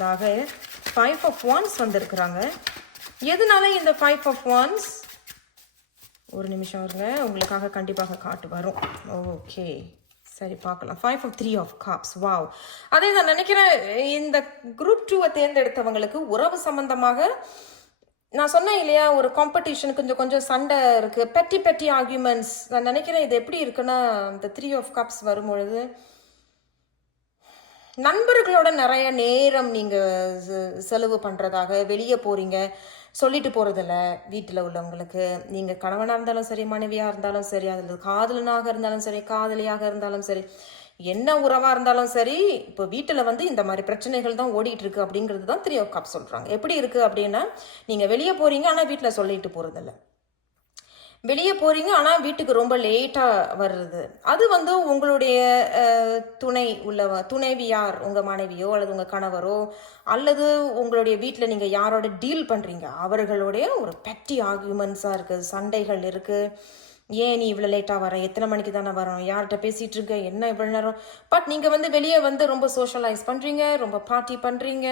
5 ஆஃப் வான்ஸ் வந்திருக்கிறாங்க. எதனால இந்த 5 of Wands? ஒரு நிமிஷம் இருங்க, உங்களுக்காக கண்டிப்பாக காட்டு வரும். ஓகே, சரி பார்க்கலாம். 3 of Cups. வாவ், அதே நான் நினைக்கிறேன் இந்த குரூப் 2 தேர்ந்தெடுத்தவங்களுக்கு உறவு சம்பந்தமாக நான் சொன்னேன் இல்லையா, ஒரு காம்படிஷன், கொஞ்சம் கொஞ்சம் சண்டை இருக்கு, பெட்டி ஆர்கியூமெண்ட்ஸ். நான் நினைக்கிறேன் இது எப்படி இருக்குன்னா, இந்த 3 of Cups வரும்பொழுது நண்பர்களோட நிறைய நேரம் நீங்கள் செலவு பண்ணுறதாக, வெளியே போகிறீங்க, சொல்லிட்டு போகிறதில்ல வீட்டில் உள்ளவங்களுக்கு. நீங்கள் கணவனாக இருந்தாலும் சரி, மனைவியாக இருந்தாலும் சரி, அதில் காதலனாக இருந்தாலும் சரி, காதலியாக இருந்தாலும் சரி, என்ன உறவாக இருந்தாலும் சரி, இப்போ வீட்டில் வந்து இந்த மாதிரி பிரச்சனைகள் தான் ஓடிட்டு இருக்கு அப்படிங்கிறது தான் 3 of Cups சொல்கிறாங்க. எப்படி இருக்குது அப்படின்னா, நீங்கள் வெளியே போகிறீங்க ஆனால் வீட்டில் சொல்லிட்டு போகிறதில்ல, வெளியே போகிறீங்க ஆனால் வீட்டுக்கு ரொம்ப லேட்டாக வர்றது. அது வந்து உங்களுடைய துணைவியார், உங்கள் மனைவியோ அல்லது உங்கள் கணவரோ அல்லது உங்களுடைய வீட்டில் நீங்கள் யாரோட டீல் பண்ணுறீங்க அவர்களுடைய ஒரு பெட்டி ஆர்கியூமெண்ட்ஸாக இருக்குது, சண்டைகள் இருக்குது. ஏன் நீ இவ்வளோ லேட்டாக வர, எத்தனை மணிக்கு தானே வரோம், யார்கிட்ட பேசிகிட்டு இருக்க, என்ன இவ்வளோ நேரம். பட் நீங்கள் வந்து வெளியே வந்து ரொம்ப சோஷியலைஸ் பண்ணுறீங்க, ரொம்ப பார்ட்டி பண்ணுறீங்க,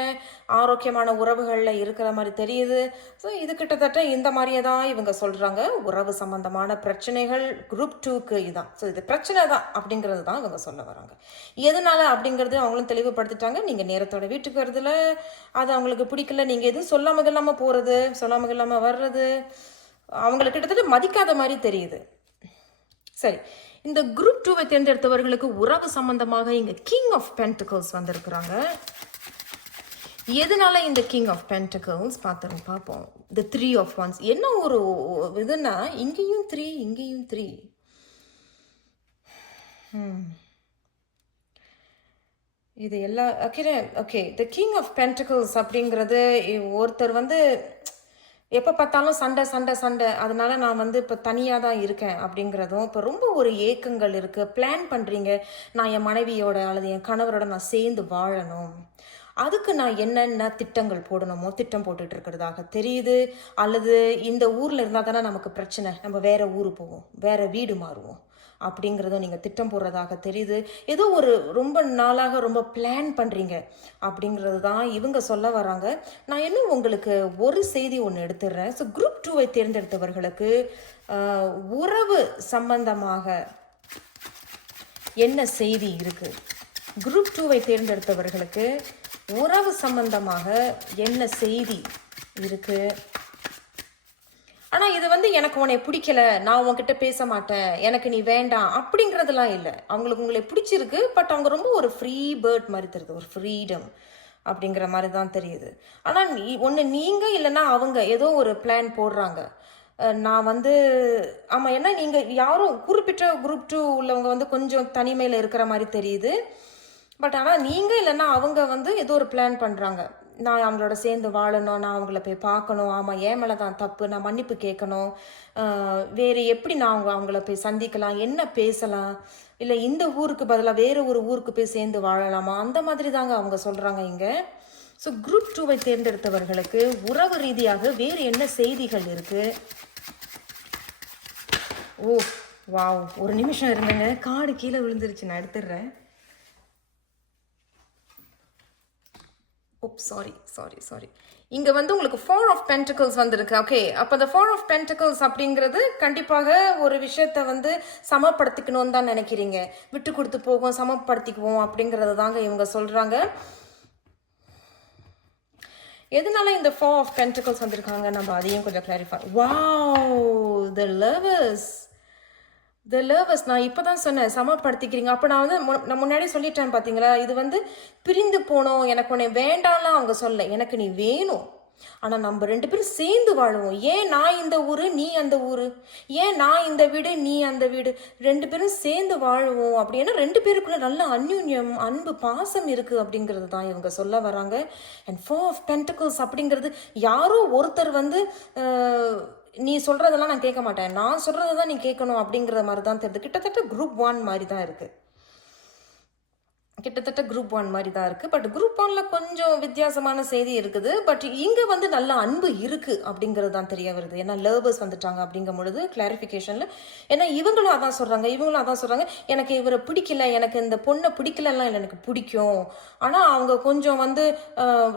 ஆரோக்கியமான உறவுகளில் இருக்கிற மாதிரி தெரியுது. ஸோ இது கிட்டத்தட்ட இந்த மாதிரியே தான் இவங்க சொல்கிறாங்க. உறவு சம்பந்தமான பிரச்சனைகள் குரூப் 2க்கு இதுதான். ஸோ இது பிரச்சனை தான் அப்படிங்கிறது தான் இவங்க சொல்ல வராங்க. எதனால அப்படிங்கிறது அவங்களும் தெளிவுபடுத்திட்டாங்க. நீங்கள் நேரத்தோட வீட்டுக்கு வரதுல அது அவங்களுக்கு பிடிக்கல, நீங்கள் எதுவும் சொல்லாமல் இல்லாமல் போகிறது, சொல்லாமல் இல்லாமல் வர்றது அவங்களுக்கு கிட்டத்தட்ட மதிக்காத மாதிரி தெரியுது. சரி, இந்த குரூப் 2 தேர்ந்தெடுத்தவர்களுக்கு உறவு சம்பந்தமாக இங்க கிங் ஆஃப் பென்டிகல்ஸ் வந்திருக்கிறாங்க. எதனால இந்த கிங் ஆஃப் பென்டிகல்ஸ் பார்ப்போம். இந்த 3 of Wands என்ன ஒரு இதுன்னா, இங்கேயும் 3 இங்கேயும் 3. இது எல்லா okay the king of pentacles அப்படிங்கிறது ஒருத்தர் வந்து எப்போ பார்த்தாலும் சண்டை சண்டை சண்டை, அதனால நான் வந்து இப்போ தனியாக தான் இருக்கேன் அப்படிங்கிறதும், இப்போ ரொம்ப ஒரு ஏக்கங்கள் இருக்குது. பிளான் பண்ணுறீங்க, நான் என் மனைவியோட அல்லது என் கணவரோட நான் சேர்ந்து வாழணும், அதுக்கு நான் என்னென்ன திட்டங்கள் போடணுமோ திட்டம் போட்டுட்டு இருக்கிறதாக தெரியுது. அல்லது இந்த ஊரில் இருந்தால் தானே நமக்கு பிரச்சனை, நம்ம வேற ஊர் போவோம், வேற வீடு மாறுவோம் அப்படிங்கிறதும் நீங்கள் திட்டம் போடுறதாக தெரியுது. ஏதோ ஒரு ரொம்ப நாளாக ரொம்ப பிளான் பண்ணுறீங்க அப்படிங்கிறது தான் இவங்க சொல்ல வராங்க. நான் இன்னும் உங்களுக்கு ஒரு செய்தி ஒன்று எடுத்துடுறேன். ஸோ குரூப் 2 தேர்ந்தெடுத்தவர்களுக்கு உறவு சம்பந்தமாக என்ன செய்தி இருக்குது? குரூப் 2 தேர்ந்தெடுத்தவர்களுக்கு உறவு சம்பந்தமாக என்ன செய்தி இருக்குது? ஆனால் இது வந்து எனக்கு உன்னை பிடிக்கல, நான் உன்கிட்ட பேச மாட்டேன், எனக்கு நீ வேண்டாம் அப்படிங்கிறதுலாம் இல்லை. அவங்களுக்கு உங்களை பிடிச்சிருக்கு, பட் அவங்க ரொம்ப ஒரு ஃப்ரீ பேர்ட் மாதிரி தெரியுது, ஒரு ஃப்ரீடம் அப்படிங்கிற மாதிரி தான் தெரியுது. ஆனால் ஒன்று நீங்கள் இல்லைன்னா அவங்க ஏதோ ஒரு பிளான் போடுறாங்க. நான் வந்து ஆமாம், ஏன்னா நீங்கள் யாரும் குறிப்பிட்ட குரூப் 2 உள்ளவங்க வந்து கொஞ்சம் தனிமையில் இருக்கிற மாதிரி தெரியுது. பட் ஆனால் நீங்கள் இல்லைன்னா அவங்க வந்து ஏதோ ஒரு பிளான் பண்ணுறாங்க. நான் அவங்களோட சேர்ந்து வாழணும், நான் அவங்கள போய் பார்க்கணும், ஆமாம் என் மேலே தான் தப்பு, நான் மன்னிப்பு கேட்கணும், வேறு எப்படி நான் அவங்கள போய் சந்திக்கலாம், என்ன பேசலாம், இல்லை இந்த ஊருக்கு பதிலாக வேறு ஒரு ஊருக்கு போய் சேர்ந்து வாழலாமா, அந்த மாதிரி தாங்க அவங்க சொல்கிறாங்க இங்கே. ஸோ குரூப் 2 தேர்ந்தெடுத்தவர்களுக்கு உறவு ரீதியாக வேறு என்ன செய்திகள் இருக்குது? ஓ வாவ், ஒரு நிமிஷம் இருந்துங்க, கார்டு கீழே விழுந்துருச்சு, நான் எடுத்துடுறேன். சாரி இங்கே வந்து உங்களுக்கு 4 of Pentacles வந்திருக்கு. ஓகே, அப்போ அந்த 4 of Pentacles அப்படிங்கிறது கண்டிப்பாக ஒரு விஷயத்தை வந்து சமப்படுத்திக்கணும்னு தான் நினைக்கிறீங்க, விட்டு கொடுத்து போகும், சமப்படுத்திக்குவோம் அப்படிங்கிறது தாங்க இவங்க சொல்கிறாங்க. எதனால இந்த 4 of Pentacles வந்திருக்காங்க, நம்ம அதையும் கொஞ்சம் கிளாரிஃபை. வாவ், த லவர்ஸ் நான் இப்போ தான் சொன்னேன், சமப்படுத்திக்கிறீங்க. அப்போ நான் வந்து நான் முன்னாடி சொல்லிட்டேன் பார்த்தீங்களா, இது வந்து பிரிந்து போனோம், எனக்கு உன்னை வேண்டாம்லாம் அவங்க சொல்ல, எனக்கு நீ வேணும், ஆனால் நம்ம 2 பேரும் சேர்ந்து வாழுவோம். ஏன் நான் இந்த ஊர் நீ அந்த ஊர், ஏன் நான் இந்த வீடு நீ அந்த வீடு, 2 பேரும் சேர்ந்து வாழுவோம் அப்படின்னா 2 பேருக்குள்ள நல்ல அந்யுன்யம், அன்பு, பாசம் இருக்குது அப்படிங்கிறது தான் இவங்க சொல்ல வராங்க. அண்ட் 4 of Pentacles அப்படிங்கிறது யாரோ ஒருத்தர் வந்து நீ சொல்கிறதெல்லாம் நான் கேட்க மாட்டேன், நான் சொல்கிறத தான் நீ கேட்கணும் அப்படிங்கிற மாதிரி தான் தெரியுது. கிட்டத்தட்ட குரூப் 1 மாதிரி தான் இருக்குது. கிட்டத்தட்ட குரூப் 1 மாதிரி தான் இருக்குது. பட் குரூப் 1ல கொஞ்சம் வித்தியாசமான செய்தி இருக்குது. பட் இங்கே வந்து நல்ல அன்பு இருக்குது அப்படிங்கிறது தான் தெரிய வருது. ஏன்னா லேர்பர்ஸ் வந்துட்டாங்க அப்படிங்கும் பொழுது கிளாரிஃபிகேஷனில், ஏன்னா இவங்களும் அதான் சொல்கிறாங்க, எனக்கு இவரை பிடிக்கல, எனக்கு இந்த பொண்ணை பிடிக்கலலாம் இல்லை, எனக்கு பிடிக்கும். ஆனால் அவங்க கொஞ்சம் வந்து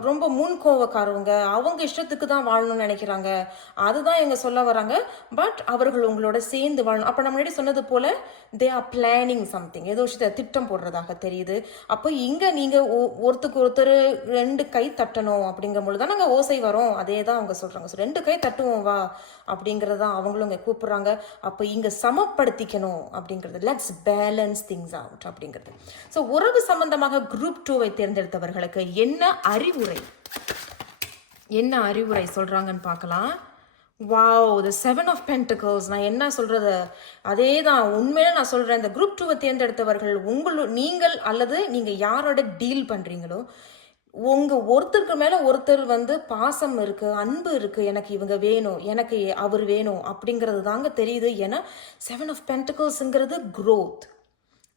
ரொம்ப முன்கோவக்காரவங்க, அவங்க இஷ்டத்துக்கு தான் வாழணும்னு நினைக்கிறாங்க, அதுதான் இவங்க சொல்ல வராங்க. பட் அவர்கள் உங்களோட சேர்ந்து வாழணும். அப்போ நம்ம முன்னாடி சொன்னது போல் தே ஆர் பிளானிங் சம்திங், ஏதோ விஷயத்தை திட்டம் போடுறதாக தெரியுது. அப்போ இங்கே நீங்கள் ஒருத்தருக்கு ஒருத்தர் 2 கை தட்டணும் அப்படிங்கும் பொழுது தான் நாங்கள் ஓசை வரோம். அதே தான் அவங்க சொல்கிறாங்க. ஸோ 2 கை தட்டுவோம் வா அப்படிங்கிறதான் அவங்களும் இங்கே கூப்பிட்றாங்க. அப்போ இங்கே சமப்படுத்திக்கணும் அப்படிங்கிறது, லெட்ஸ் பேலன்ஸ் திங்ஸ் அவுட் அப்படிங்கிறது. ஸோ உறவு சம்பந்தமாக குரூப் 2வை தேர்ந்தெடுத்தவர்களுக்கு என்ன அறிவுரை சொல்கிறாங்கன்னு பார்க்கலாம். வாவ், த 7 ஆஃப் பென்டிகல்ஸ். நான் என்ன சொல்கிறது, அதே தான் உண்மையில நான் சொல்கிறேன். இந்த குரூப் 2வை தேர்ந்தெடுத்தவர்கள் நீங்கள் அல்லது நீங்கள் யாரோட டீல் பண்ணுறீங்களோ, உங்கள் ஒருத்தருக்கு மேலே ஒருத்தர் வந்து பாசம் இருக்குது, அன்பு இருக்குது, எனக்கு இவங்க வேணும், எனக்கு அவர் வேணும் அப்படிங்கிறது தாங்க தெரியுது. ஏன்னா 7 ஆஃப் பென்டிகல்ஸுங்கிறது க்ரோத்,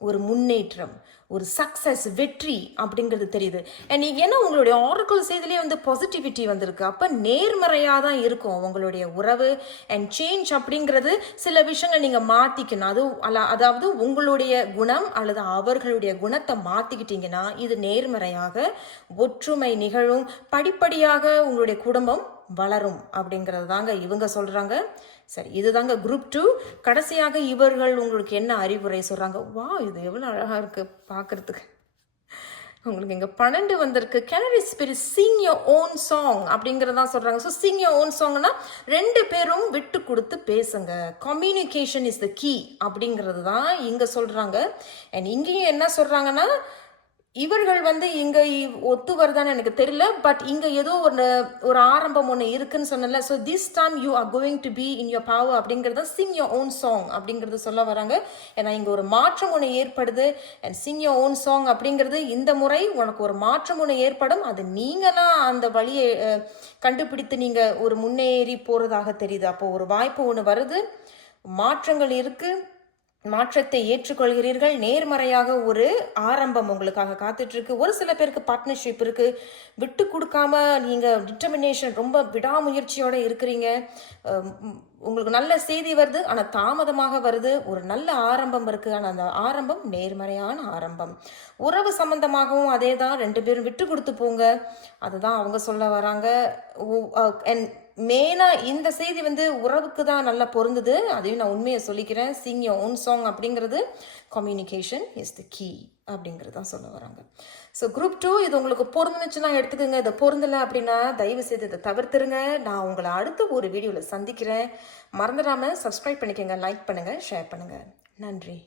ஒரு முன்னேற்றம், ஒரு சக்ஸஸ், வெற்றி அப்படிங்கிறது தெரியுது. அண்ட் ஏன்னா உங்களுடைய ஆரக்கிள் செய்திலே வந்து பாசிட்டிவிட்டி வந்திருக்கு. அப்போ நேர்மறையாக தான் இருக்கும் உங்களுடைய உறவு. அண்ட் சேஞ்ச் அப்படிங்கிறது சில விஷயங்கள் நீங்கள் மாற்றிக்கணும். அதாவது உங்களுடைய குணம் அல்லது அவர்களுடைய குணத்தை மாற்றிக்கிட்டீங்கன்னா இது நேர்மறையாக ஒற்றுமை நிகழும், படிப்படியாக உங்களுடைய குடும்பம் வளரும் அப்படிங்கிறது தாங்க இவங்க சொல்கிறாங்க. சரி, இதுதாங்க குரூப் 2. கடைசியாக இவர்கள் உங்களுக்கு என்ன அறிவுரை சொல்கிறாங்க. வா, இது எவ்வளோ அழகாக இருக்குது பார்க்குறதுக்கு. உங்களுக்கு இங்கே 12 வந்திருக்கு. Canary spirit Singh your own song அப்படிங்கிறதான் சொல்கிறாங்க. ஸோ சிங் யோர் ஓன் சாங்னா 2 பேரும் விட்டு கொடுத்து பேசுங்க. கம்யூனிகேஷன் இஸ் த கீ அப்படிங்கிறது தான் இங்கே சொல்கிறாங்க. அண்ட் இங்கேயும் என்ன சொல்கிறாங்கன்னா, இவர்கள் வந்து இங்கே ஒத்து வருதான்னு எனக்கு தெரியல, பட் இங்கே ஏதோ ஒரு ஆரம்பம் ஒன்று இருக்குன்னு சொன்னல. So this time you are going to be in your power அப்படிங்கிறத சிங் யோர் ஓன் சாங் அப்படிங்கிறது சொல்ல வராங்க. ஏன்னா இங்கே ஒரு மாற்றம் ஒன்று ஏற்படுது. And Singh your own song அப்படிங்கிறது இந்த முறை உனக்கு ஒரு மாற்றம் ஒன்று ஏற்படும். அது நீங்களாம் அந்த வழியை கண்டுபிடித்து நீங்கள் ஒரு முன்னேறி போகிறதாக தெரியுது. அப்போ ஒரு வாய்ப்பு ஒன்று வருது, மாற்றங்கள் இருக்குது, மாற்றத்தை ஏற்றுக்கொள்கிறீர்கள், நேர்மறையாக ஒரு ஆரம்பம் உங்களுக்காக காத்துட்ருக்கு. ஒரு சில பேருக்கு பார்ட்னர்ஷிப் இருக்குது, விட்டு கொடுக்காம நீங்கள் டிட்டர்மினேஷன், ரொம்ப விடாமுயற்சியோடு இருக்கிறீங்க. உங்களுக்கு நல்ல செய்தி வருது, ஆனால் தாமதமாக வருது. ஒரு நல்ல ஆரம்பம் இருக்குது, ஆனால் அந்த ஆரம்பம் நேர்மறையான ஆரம்பம். உறவு சம்பந்தமாகவும் அதே தான், 2 பேரும் விட்டு கொடுத்து போங்க, அதுதான் அவங்க சொல்ல வராங்க. அண்ட் மெயினாக இந்த செய்தி வந்து உறவுக்கு தான் நல்லா பொருந்தது. அதையும் நான் உண்மையை சொல்லிக்கிறேன். சிங் யோர் ஓன் சாங் அப்படிங்கிறது கம்யூனிகேஷன் இஸ் த கீ அப்படிங்கிறது தான் சொல்ல வராங்க. ஸோ குரூப் 2 இது உங்களுக்கு பொருந்துச்சுன்னா எடுத்துக்கோங்க. இதை பொருந்தலை அப்படின்னா தயவு செய்து இதை தவிர்த்துருங்க. நான் உங்களை அடுத்த ஒரு வீடியோவில் சந்திக்கிறேன். மறந்துடாமல் சப்ஸ்கிரைப் பண்ணிக்கோங்க, லைக் பண்ணுங்கள், ஷேர் பண்ணுங்கள். நன்றி.